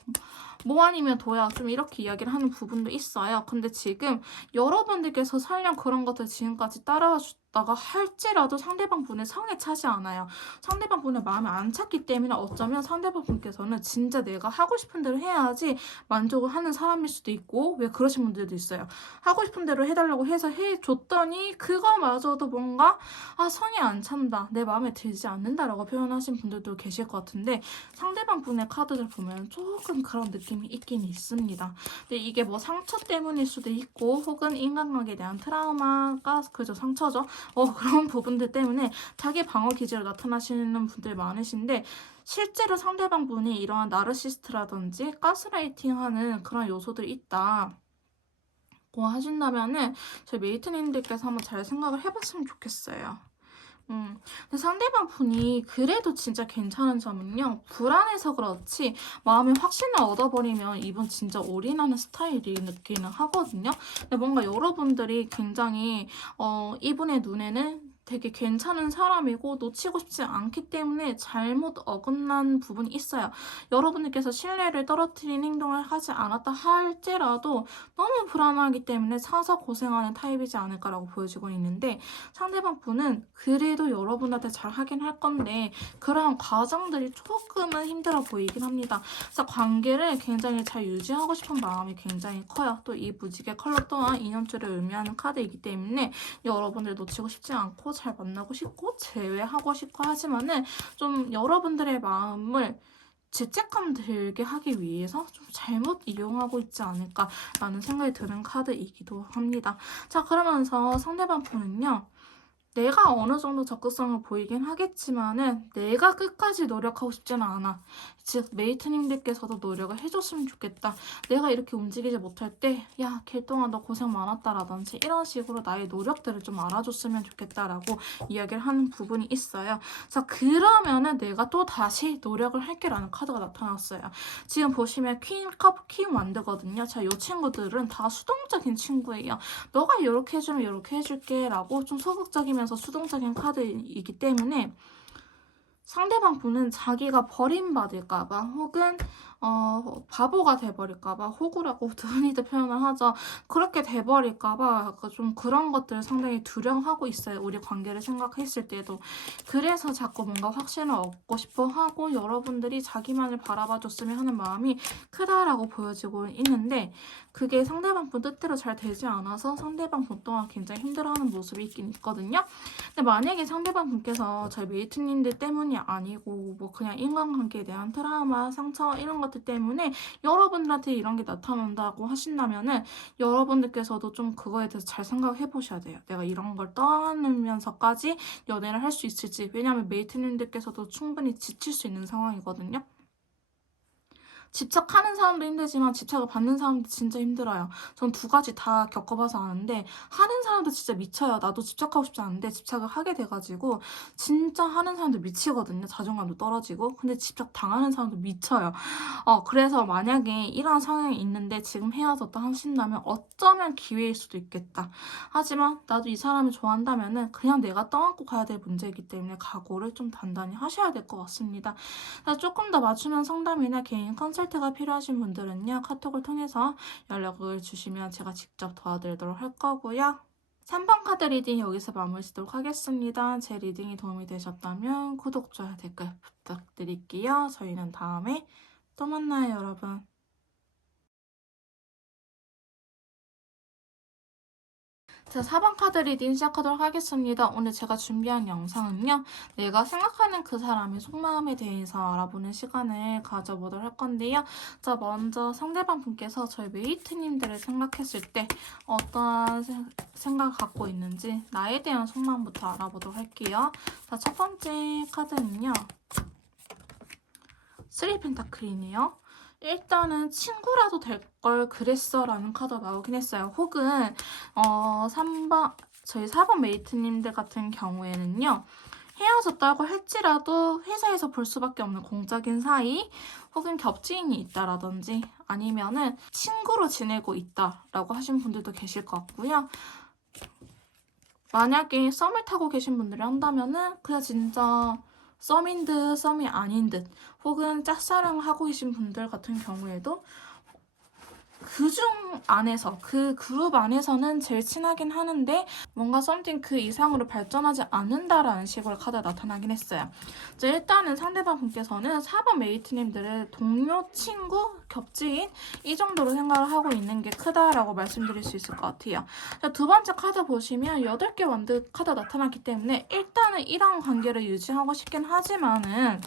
뭐 아니면 도야. 좀 이렇게 이야기를 하는 부분도 있어요. 근데 지금 여러분들께서 설령 그런 것들 지금까지 따라와 줬다가 할지라도 상대방 분의 성에 차지 않아요. 상대방 분의 마음에 안 찼기 때문에 어쩌면 상대방 분께서는 진짜 내가 하고 싶은 대로 해야지 만족을 하는 사람일 수도 있고 왜 그러신 분들도 있어요. 하고 싶은 대로 해달라고 해서 해줬더니 그거마저도 뭔가 성이 안 찬다. 내 마음에 들지 않는다라고 표현하신 분들도 계실 것 같은데 상대방 분의 카드를 보면 조금 그런 느낌이 있긴 있습니다. 근데 이게 뭐 상처 때문일 수도 있고 혹은 인간관계에 대한 트라우마가 그죠 상처죠. 그런 부분들 때문에 자기 방어 기제로 나타나시는 분들 많으신데 실제로 상대방 분이 이러한 나르시스트라든지 가스라이팅하는 그런 요소들이 있다. 하신다면은 저희 메이트님들께서 한번 잘 생각을 해봤으면 좋겠어요. 근데 상대방 분이 그래도 진짜 괜찮은 점은요. 불안해서 그렇지 마음의 확신을 얻어버리면 이분 진짜 올인하는 스타일이 느끼는 하거든요. 근데 뭔가 여러분들이 굉장히 이분의 눈에는 되게 괜찮은 사람이고 놓치고 싶지 않기 때문에 잘못 어긋난 부분이 있어요. 여러분들께서 신뢰를 떨어뜨린 행동을 하지 않았다 할지라도 너무 불안하기 때문에 사서 고생하는 타입이지 않을까라고 보여지고 있는데 상대방 분은 그래도 여러분한테 잘 하긴 할 건데 그런 과정들이 조금은 힘들어 보이긴 합니다. 그래서 관계를 굉장히 잘 유지하고 싶은 마음이 굉장히 커요. 또 이 무지개 컬러 또한 인연줄을 의미하는 카드이기 때문에 여러분들 놓치고 싶지 않고 잘 만나고 싶고 재회하고 싶고 하지만은 좀 여러분들의 마음을 죄책감 들게 하기 위해서 좀 잘못 이용하고 있지 않을까라는 생각이 드는 카드이기도 합니다. 자, 그러면서 상대방 분은요. 내가 어느 정도 적극성을 보이긴 하겠지만은 내가 끝까지 노력하고 싶지는 않아. 즉 메이트님들께서도 노력을 해줬으면 좋겠다. 내가 이렇게 움직이지 못할 때 야, 걔동안 너 고생 많았다라든지 이런 식으로 나의 노력들을 좀 알아줬으면 좋겠다라고 이야기를 하는 부분이 있어요. 자, 그러면은 내가 또 다시 노력을 할게라는 카드가 나타났어요. 지금 보시면 퀸컵 퀸 완드거든요. 자, 이 친구들은 다 수동적인 친구예요. 너가 이렇게 해주면 이렇게 해줄게 라고 좀 소극적이면서 수동적인 카드이기 때문에 상대방 분은 자기가 버림받을까봐 혹은 바보가 돼버릴까봐 호구라고 흔히들 표현을 하죠. 그렇게 돼버릴까봐 약간 좀 그런 것들을 상당히 두려워하고 있어요. 우리 관계를 생각했을 때도. 그래서 자꾸 뭔가 확신을 얻고 싶어 하고 여러분들이 자기만을 바라봐줬으면 하는 마음이 크다라고 보여지고 있는데 그게 상대방 분 뜻대로 잘 되지 않아서 상대방 분 또한 굉장히 힘들어하는 모습이 있긴 있거든요. 근데 만약에 상대방 분께서 저희 메이트님들 때문이 아니고 뭐 그냥 인간관계에 대한 트라우마, 상처 이런 것들 때문에 여러분들한테 이런 게 나타난다고 하신다면은 여러분들께서도 좀 그거에 대해서 잘 생각해 보셔야 돼요. 내가 이런 걸 떠안으면서까지 연애를 할 수 있을지. 왜냐하면 메이트님들께서도 충분히 지칠 수 있는 상황이거든요. 집착하는 사람도 힘들지만 집착을 받는 사람도 진짜 힘들어요. 전 두 가지 다 겪어봐서 아는데 하는 사람도 진짜 미쳐요. 나도 집착하고 싶지 않은데 집착을 하게 돼가지고 진짜 하는 사람도 미치거든요. 자존감도 떨어지고. 근데 집착 당하는 사람도 미쳐요. 그래서 만약에 이런 상황이 있는데 지금 헤어졌다 하신다면 어쩌면 기회일 수도 있겠다. 하지만 나도 이 사람을 좋아한다면은 그냥 내가 떠안고 가야 될 문제이기 때문에 각오를 좀 단단히 하셔야 될 것 같습니다. 조금 더 맞춤형 상담이나 개인 컨설트가 필요하신 분들은요, 카톡을 통해서 연락을 주시면 제가 직접 도와드리도록 할 거고요. 3번 카드 리딩 여기서 마무리 짓도록 하겠습니다. 제 리딩이 도움이 되셨다면 구독, 좋아요, 댓글 부탁드릴게요. 저희는 다음에 또 만나요, 여러분. 자, 4번 카드 리딩 시작하도록 하겠습니다. 오늘 제가 준비한 영상은요. 내가 생각하는 그 사람의 속마음에 대해서 알아보는 시간을 가져보도록 할 건데요. 자, 먼저 상대방 분께서 저희 메이트님들을 생각했을 때 어떠한 생각을 갖고 있는지 나에 대한 속마음부터 알아보도록 할게요. 자, 첫 번째 카드는요. 3 펜타클이네요. 일단은 친구라도 될 걸 그랬어 라는 카드가 나오긴 했어요. 혹은 3번 저희 4번 메이트님들 같은 경우에는요. 헤어졌다고 할지라도 회사에서 볼 수밖에 없는 공적인 사이 혹은 겹지인이 있다라든지 아니면은 친구로 지내고 있다라고 하신 분들도 계실 것 같고요. 만약에 썸을 타고 계신 분들이 한다면은 그냥 진짜 썸인 듯 썸이 아닌 듯 혹은 짝사랑을 하고 계신 분들 같은 경우에도 그중 안에서 그 그룹 안에서는 제일 친하긴 하는데 뭔가 썸띵 그 이상으로 발전하지 않는다라는 식으로 카드가 나타나긴 했어요. 이제 일단은 상대방 분께서는 4번 메이트님들을 동료, 친구, 겹지인 이 정도로 생각을 하고 있는 게 크다라고 말씀드릴 수 있을 것 같아요. 자, 두 번째 카드 보시면 8개 원드 카드가 나타났기 때문에 일단은 이런 관계를 유지하고 싶긴 하지만은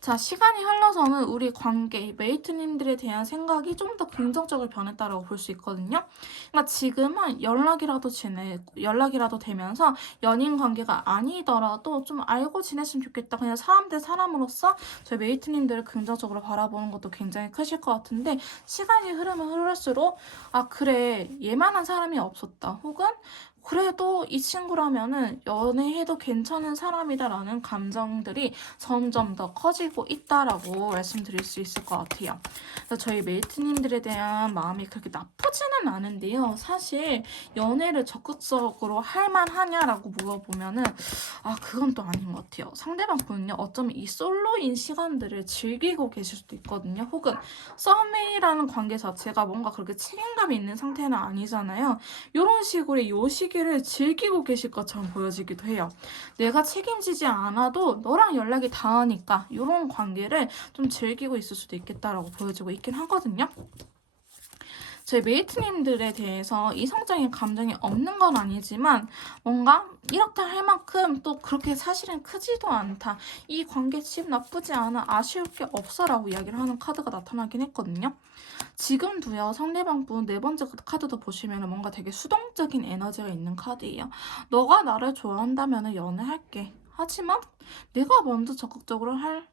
자, 시간이 흘러서는 우리 관계, 메이트님들에 대한 생각이 좀 더 긍정적으로 변했다라고 볼 수 있거든요. 그러니까 지금은 연락이라도 되면서 연인 관계가 아니더라도 좀 알고 지냈으면 좋겠다. 그냥 사람 대 사람으로서 저희 메이트님들을 긍정적으로 바라보는 것도 굉장히 크실 것 같은데 시간이 흐르면 흐를수록 아, 그래, 얘만한 사람이 없었다. 혹은 그래도 이 친구라면은 연애해도 괜찮은 사람이다라는 감정들이 점점 더 커지고 있다라고 말씀드릴 수 있을 것 같아요. 그래서 저희 메이트님들에 대한 마음이 그렇게 나쁘지는 않은데요. 사실 연애를 적극적으로 할 만하냐라고 물어보면은 그건 또 아닌 것 같아요. 상대방 분은요. 어쩌면 이 솔로인 시간들을 즐기고 계실 수도 있거든요. 혹은 썸이라는 관계 자체가 뭔가 그렇게 책임감이 있는 상태는 아니잖아요. 이런 식으로 요 시기를 즐기고 계실 것처럼 보여지기도 해요. 내가 책임지지 않아도 너랑 연락이 닿으니까 이런 관계를 좀 즐기고 있을 수도 있겠다라고 보여지고 있긴 하거든요. 저희 메이트님들에 대해서 이성적인 감정이 없는 건 아니지만 뭔가 이렇다 할 만큼 또 그렇게 사실은 크지도 않다. 이 관계 집 나쁘지 않아. 아쉬울 게 없어 라고 이야기를 하는 카드가 나타나긴 했거든요. 지금도요. 상대방 분 네 번째 카드도 보시면 뭔가 되게 수동적인 에너지가 있는 카드예요. 너가 나를 좋아한다면 연애할게. 하지만 내가 먼저 적극적으로 할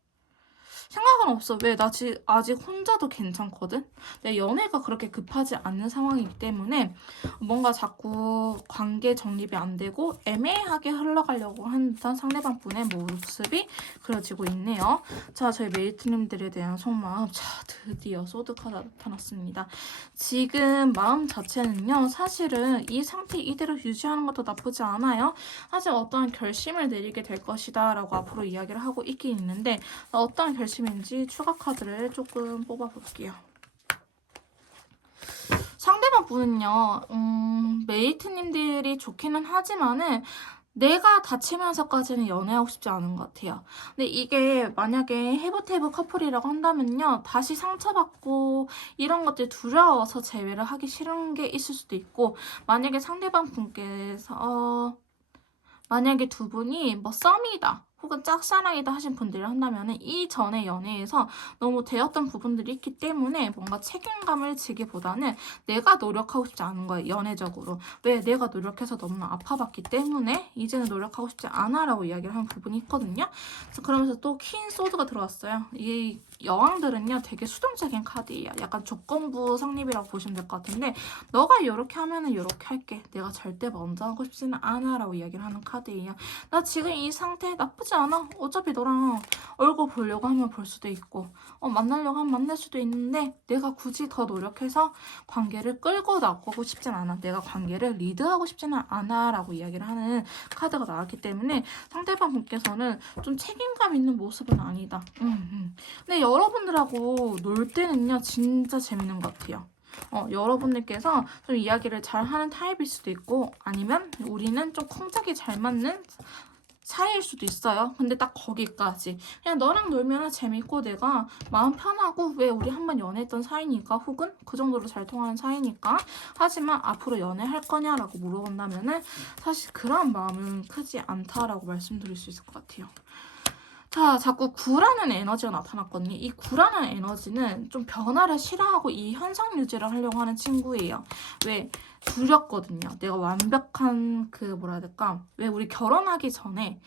생각은 없어. 왜? 나 아직 혼자도 괜찮거든? 내 연애가 그렇게 급하지 않는 상황이기 때문에 뭔가 자꾸 관계 정립이 안 되고 애매하게 흘러가려고 하는 듯한 상대방 분의 모습이 그려지고 있네요. 자, 저희 메이트님들에 대한 속마음. 자, 드디어 소드카드 나타났습니다. 지금 마음 자체는요. 사실은 이 상태 이대로 유지하는 것도 나쁘지 않아요. 하지만 어떠한 결심을 내리게 될 것이다 라고 앞으로 이야기를 하고 있긴 있는데 어떠한 결심 무엇임인지 추가 카드를 조금 뽑아볼게요. 상대방 분은요, 메이트님들이 좋기는 하지만은 내가 다치면서까지는 연애하고 싶지 않은 것 같아요. 근데 이게 만약에 해보테이브 커플이라고 한다면요, 다시 상처받고 이런 것들이 두려워서 재회를 하기 싫은 게 있을 수도 있고, 만약에 상대방 분께서 만약에 두 분이 뭐 썸이다 혹은 짝사랑이다 하신 분들을 한다면 이 전에 연애에서 너무 되었던 부분들이 있기 때문에 뭔가 책임감을 지기보다는 내가 노력하고 싶지 않은 거예요. 연애적으로. 왜? 내가 노력해서 너무나 아파봤기 때문에 이제는 노력하고 싶지 않아 라고 이야기를 하는 부분이 있거든요. 그래서 그러면서 또 퀸 소드가 들어왔어요. 이 여왕들은요 되게 수동적인 카드예요. 약간 조건부 성립이라고 보시면 될 것 같은데 너가 이렇게 하면은 이렇게 할게. 내가 절대 먼저 하고 싶지는 않아 라고 이야기를 하는 카드예요. 나 지금 이 상태 나쁘지 않아. 어차피 너랑 얼굴 보려고 하면 볼 수도 있고 만나려고 하면 만날 수도 있는데 내가 굳이 더 노력해서 관계를 끌고 나가고 싶진 않아. 내가 관계를 리드하고 싶지는 않아 라고 이야기를 하는 카드가 나왔기 때문에 상대방 분께서는 좀 책임감 있는 모습은 아니다. 근데 여러분들하고 놀 때는요 진짜 재밌는 것 같아요. 여러분들께서 좀 이야기를 잘 하는 타입일 수도 있고 아니면 우리는 좀 콩짝이 잘 맞는 사이일 수도 있어요. 근데 딱 거기까지. 그냥 너랑 놀면 재밌고 내가 마음 편하고 왜 우리 한번 연애했던 사이니까 혹은 그 정도로 잘 통하는 사이니까 하지만 앞으로 연애할 거냐라고 물어본다면은 사실 그런 마음은 크지 않다라고 말씀드릴 수 있을 것 같아요. 자, 자꾸 구라는 에너지가 나타났거든요. 이 구라는 에너지는 좀 변화를 싫어하고 이 현상 유지를 하려고 하는 친구예요. 왜? 두렵거든요. 내가 완벽한 뭐라 해야 될까? 왜 우리 결혼하기 전에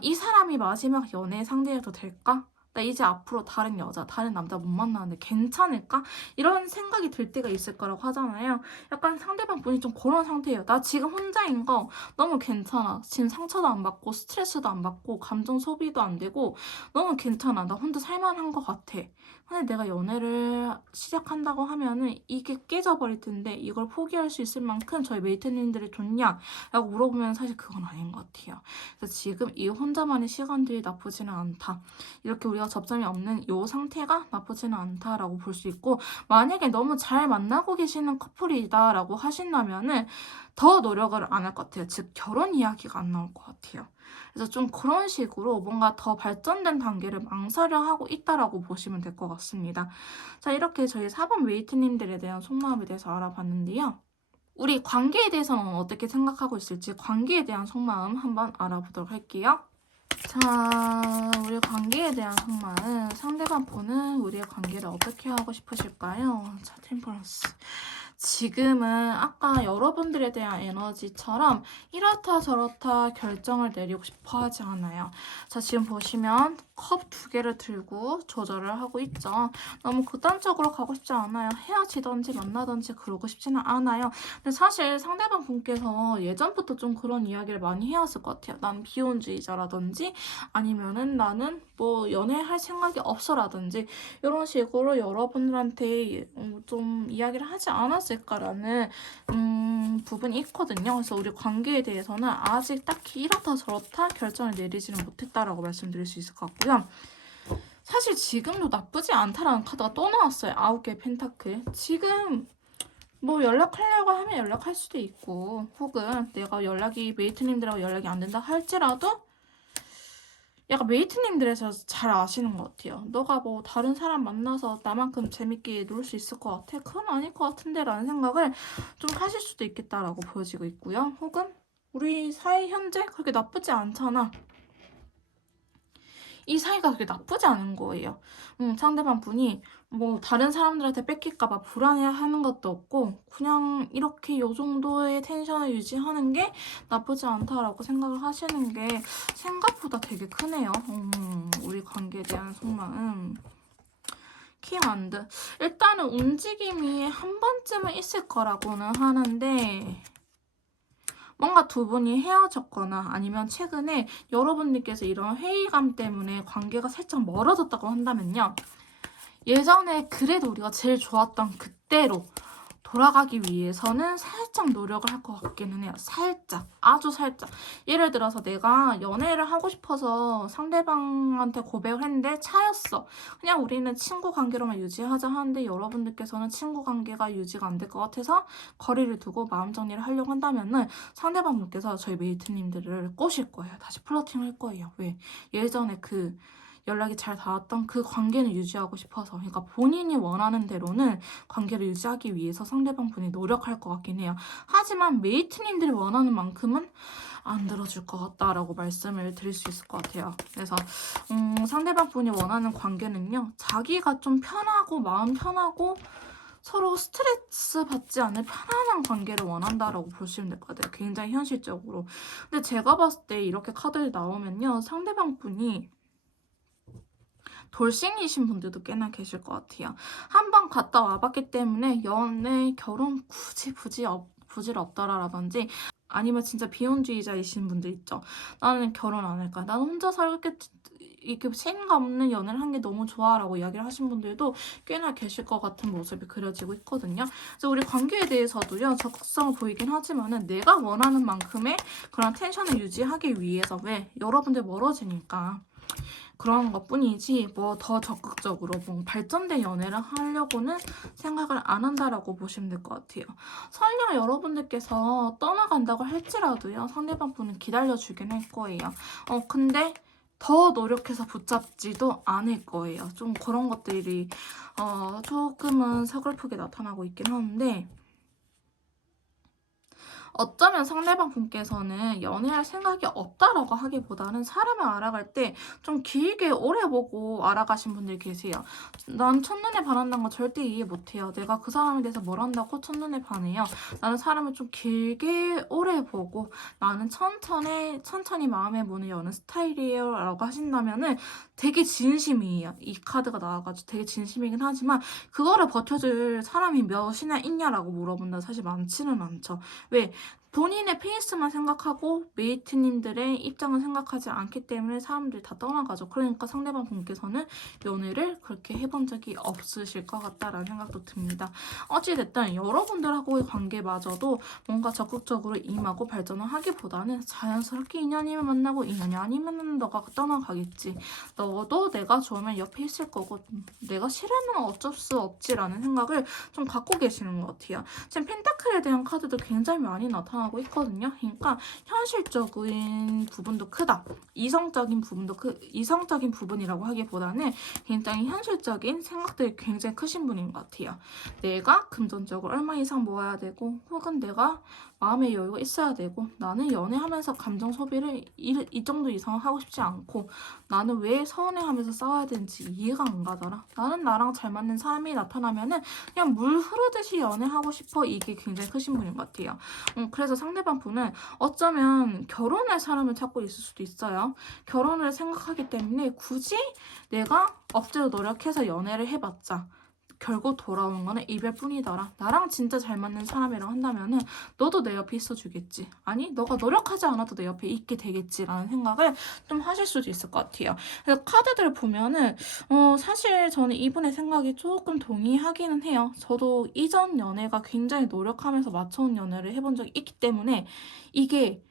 이 사람이 마지막 연애 상대여도 될까? 나 이제 앞으로 다른 여자, 다른 남자 못 만나는데 괜찮을까? 이런 생각이 들 때가 있을 거라고 하잖아요. 약간 상대방 분이 좀 그런 상태예요. 나 지금 혼자인 거 너무 괜찮아. 지금 상처도 안 받고 스트레스도 안 받고 감정 소비도 안 되고 너무 괜찮아. 나 혼자 살만한 것 같아. 근데 내가 연애를 시작한다고 하면은 이게 깨져버릴 텐데 이걸 포기할 수 있을 만큼 저희 메이트님들이 좋냐? 라고 물어보면 사실 그건 아닌 것 같아요. 그래서 지금 이 혼자만의 시간들이 나쁘지는 않다. 이렇게 우리가 접점이 없는 이 상태가 나쁘지는 않다라고 볼 수 있고 만약에 너무 잘 만나고 계시는 커플이다라고 하신다면은 더 노력을 안 할 것 같아요. 즉 결혼 이야기가 안 나올 것 같아요. 그래서 좀 그런 식으로 뭔가 더 발전된 단계를 망설여하고 있다라고 보시면 될 것 같습니다. 자, 이렇게 저희 4번 웨이트님들에 대한 속마음에 대해서 알아봤는데요. 우리 관계에 대해서는 어떻게 생각하고 있을지 관계에 대한 속마음 한번 알아보도록 할게요. 자, 우리 관계에 대한 속마음. 상대방 분은 우리의 관계를 어떻게 하고 싶으실까요? 자, 템퍼런스. 지금은 아까 여러분들에 대한 에너지처럼 이렇다 저렇다 결정을 내리고 싶어 하지 않아요. 자, 지금 보시면 컵 2개를 들고 조절을 하고 있죠. 너무 극단적으로 가고 싶지 않아요. 헤어지던지 만나던지 그러고 싶지는 않아요. 근데 사실 상대방 분께서 예전부터 좀 그런 이야기를 많이 해왔을 것 같아요. 난 비혼주의자라든지 아니면은 나는 뭐 연애할 생각이 없어라든지 이런 식으로 여러분들한테 좀 이야기를 하지 않았을까라는 부분이 있거든요. 그래서 우리 관계에 대해서는 아직 딱히 이렇다 저렇다 결정을 내리지는 못했다라고 말씀드릴 수 있을 것 같고요. 사실 지금도 나쁘지 않다라는 카드가 또 나왔어요. 9개의 펜타클. 지금 뭐 연락하려고 하면 연락할 수도 있고 혹은 내가 메이트님들하고 연락이 안 된다 할지라도 약간 메이트님들에서 잘 아시는 것 같아요. 너가 뭐 다른 사람 만나서 나만큼 재밌게 놀 수 있을 것 같아? 그건 아닐 것 같은데 라는 생각을 좀 하실 수도 있겠다라고 보여지고 있고요. 혹은 우리 사이 현재 그렇게 나쁘지 않잖아. 이 사이가 그렇게 나쁘지 않은 거예요. 상대방 분이 뭐 다른 사람들한테 뺏길까봐 불안해하는 것도 없고 그냥 이렇게 요 정도의 텐션을 유지하는 게 나쁘지 않다라고 생각을 하시는 게 생각보다 되게 크네요. 우리 관계에 대한 속마음. 키만드. 일단은 움직임이 한 번쯤은 있을 거라고는 하는데 뭔가 두 분이 헤어졌거나 아니면 최근에 여러분들께서 이런 회의감 때문에 관계가 살짝 멀어졌다고 한다면요. 예전에 그래도 우리가 제일 좋았던 그때로 돌아가기 위해서는 살짝 노력을 할 것 같기는 해요. 살짝, 아주 살짝. 예를 들어서 내가 연애를 하고 싶어서 상대방한테 고백을 했는데 차였어. 그냥 우리는 친구 관계로만 유지하자 하는데 여러분들께서는 친구 관계가 유지가 안 될 것 같아서 거리를 두고 마음 정리를 하려고 한다면은 상대방분께서 저희 메이트님들을 꼬실 거예요. 다시 플러팅을 할 거예요. 왜? 예전에 그 연락이 잘 닿았던 그 관계는 유지하고 싶어서. 그러니까 본인이 원하는 대로는 관계를 유지하기 위해서 상대방 분이 노력할 것 같긴 해요. 하지만 메이트님들이 원하는 만큼은 안 들어줄 것 같다라고 말씀을 드릴 수 있을 것 같아요. 그래서 상대방 분이 원하는 관계는요. 자기가 좀 편하고 마음 편하고 서로 스트레스 받지 않을 편안한 관계를 원한다라고 보시면 될 것 같아요. 굉장히 현실적으로. 근데 제가 봤을 때 이렇게 카드를 나오면요. 상대방 분이 돌싱이신 분들도 꽤나 계실 것 같아요. 한 번 갔다 와봤기 때문에 연애, 결혼 부질 없더라라든지 아니면 진짜 비혼주의자이신 분들 있죠. 나는 결혼 안 할 거야. 난 혼자 살겠지. 이렇게 책임감 없는 연애를 한 게 너무 좋아라고 이야기를 하신 분들도 꽤나 계실 것 같은 모습이 그려지고 있거든요. 그래서 우리 관계에 대해서도요. 적극성을 보이긴 하지만은 내가 원하는 만큼의 그런 텐션을 유지하기 위해서 왜? 여러분들 멀어지니까. 그런 것뿐이지 뭐 더 적극적으로 뭐 발전된 연애를 하려고는 생각을 안 한다라고 보시면 될 것 같아요. 설령 여러분들께서 떠나간다고 할지라도요. 상대방 분은 기다려주긴 할 거예요. 근데 더 노력해서 붙잡지도 않을 거예요. 좀 그런 것들이 조금은 서글프게 나타나고 있긴 하는데 어쩌면 상대방 분께서는 연애할 생각이 없다라고 하기보다는 사람을 알아갈 때 좀 길게 오래 보고 알아가신 분들이 계세요. 난 첫눈에 반한다는 거 절대 이해 못해요. 내가 그 사람에 대해서 뭘 한다고 첫눈에 반해요. 나는 사람을 좀 길게 오래 보고 나는 천천히 마음의 문을 여는 스타일이에요 라고 하신다면은 되게 진심이에요. 이 카드가 나와가지고 되게 진심이긴 하지만 그거를 버텨줄 사람이 몇이나 있냐라고 물어본다 사실 많지는 않죠. 왜? 본인의 페이스만 생각하고 메이트님들의 입장을 생각하지 않기 때문에 사람들이 다 떠나가죠. 그러니까 상대방 분께서는 연애를 그렇게 해본 적이 없으실 것 같다라는 생각도 듭니다. 어찌됐든 여러분들하고의 관계마저도 뭔가 적극적으로 임하고 발전을 하기보다는 자연스럽게 인연이면 만나고 인연이 아니면 너가 떠나가겠지. 너도 내가 좋으면 옆에 있을 거고 내가 싫으면 어쩔 수 없지라는 생각을 좀 갖고 계시는 것 같아요. 지금 펜타클에 대한 카드도 굉장히 많이 나타나고 있거든요. 그러니까 현실적인 부분도 크다. 이성적인 부분이라고 하기보다는 굉장히 현실적인 생각들이 굉장히 크신 분인 것 같아요. 내가 금전적으로 얼마 이상 모아야 되고 혹은 내가 마음의 여유가 있어야 되고 나는 연애하면서 감정 소비를 이 정도 이상 하고 싶지 않고 나는 왜 서운해하면서 싸워야 되는지 이해가 안 가더라. 나는 나랑 잘 맞는 사람이 나타나면은 그냥 물 흐르듯이 연애하고 싶어. 이게 굉장히 크신 분인 것 같아요. 그래서 상대방 분은 어쩌면 결혼할 사람을 찾고 있을 수도 있어요. 결혼을 생각하기 때문에 굳이 내가 억지로 노력해서 연애를 해봤자 결국 돌아오는 거는 이별뿐이더라. 나랑 진짜 잘 맞는 사람이랑 한다면은 너도 내 옆에 있어주겠지. 아니 너가 노력하지 않아도 내 옆에 있게 되겠지라는 생각을 좀 하실 수도 있을 것 같아요. 그래서 카드들을 보면은 사실 저는 이분의 생각이 조금 동의하기는 해요. 저도 이전 연애가 굉장히 노력하면서 맞춰온 연애를 해본 적이 있기 때문에 이게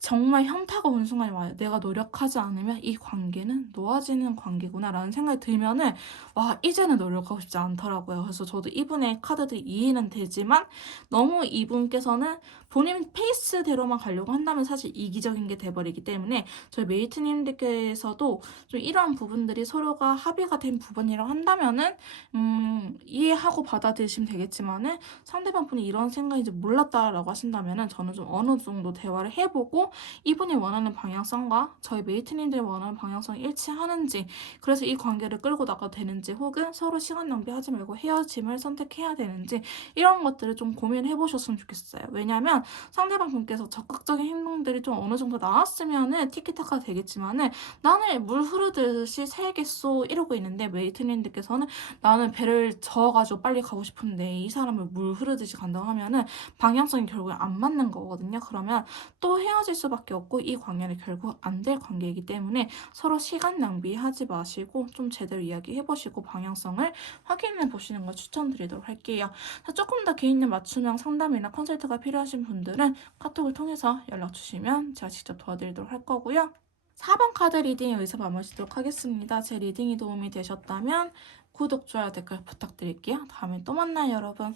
정말 현타가 오는 순간이 와요. 내가 노력하지 않으면 이 관계는 놓아지는 관계구나라는 생각이 들면은 와 이제는 노력하고 싶지 않더라고요. 그래서 저도 이분의 카드들이 이해는 되지만 너무 이분께서는 본인 페이스대로만 가려고 한다면 사실 이기적인 게 돼버리기 때문에 저희 메이트님들께서도 좀 이러한 부분들이 서로가 합의가 된 부분이라고 한다면은 이해하고 받아들이시면 되겠지만은 상대방 분이 이런 생각인지 몰랐다라고 하신다면은 저는 좀 어느 정도 대화를 해보고 이분이 원하는 방향성과 저희 메이트님들이 원하는 방향성이 일치하는지 그래서 이 관계를 끌고 나가도 되는지 혹은 서로 시간 낭비하지 말고 헤어짐을 선택해야 되는지 이런 것들을 좀 고민해 보셨으면 좋겠어요. 왜냐하면 상대방 분께서 적극적인 행동들이 좀 어느 정도 나왔으면은 티키타카 되겠지만은 나는 물 흐르듯이 살겠소 이러고 있는데 메이트님들께서는 나는 배를 저어가지고 빨리 가고 싶은데 이 사람을 물 흐르듯이 간다고 하면은 방향성이 결국에 안 맞는 거거든요. 그러면 또 헤어질 헤어질 수밖에 없고 이 관계는 결국 안 될 관계이기 때문에 서로 시간 낭비하지 마시고 좀 제대로 이야기해보시고 방향성을 확인해보시는 걸 추천드리도록 할게요. 조금 더 개인력 맞춤형 상담이나 컨설트가 필요하신 분들은 카톡을 통해서 연락 주시면 제가 직접 도와드리도록 할 거고요. 4번 카드 리딩 여기서 마무리하도록 하겠습니다. 제 리딩이 도움이 되셨다면 구독, 좋아요, 댓글 부탁드릴게요. 다음에 또 만나요, 여러분.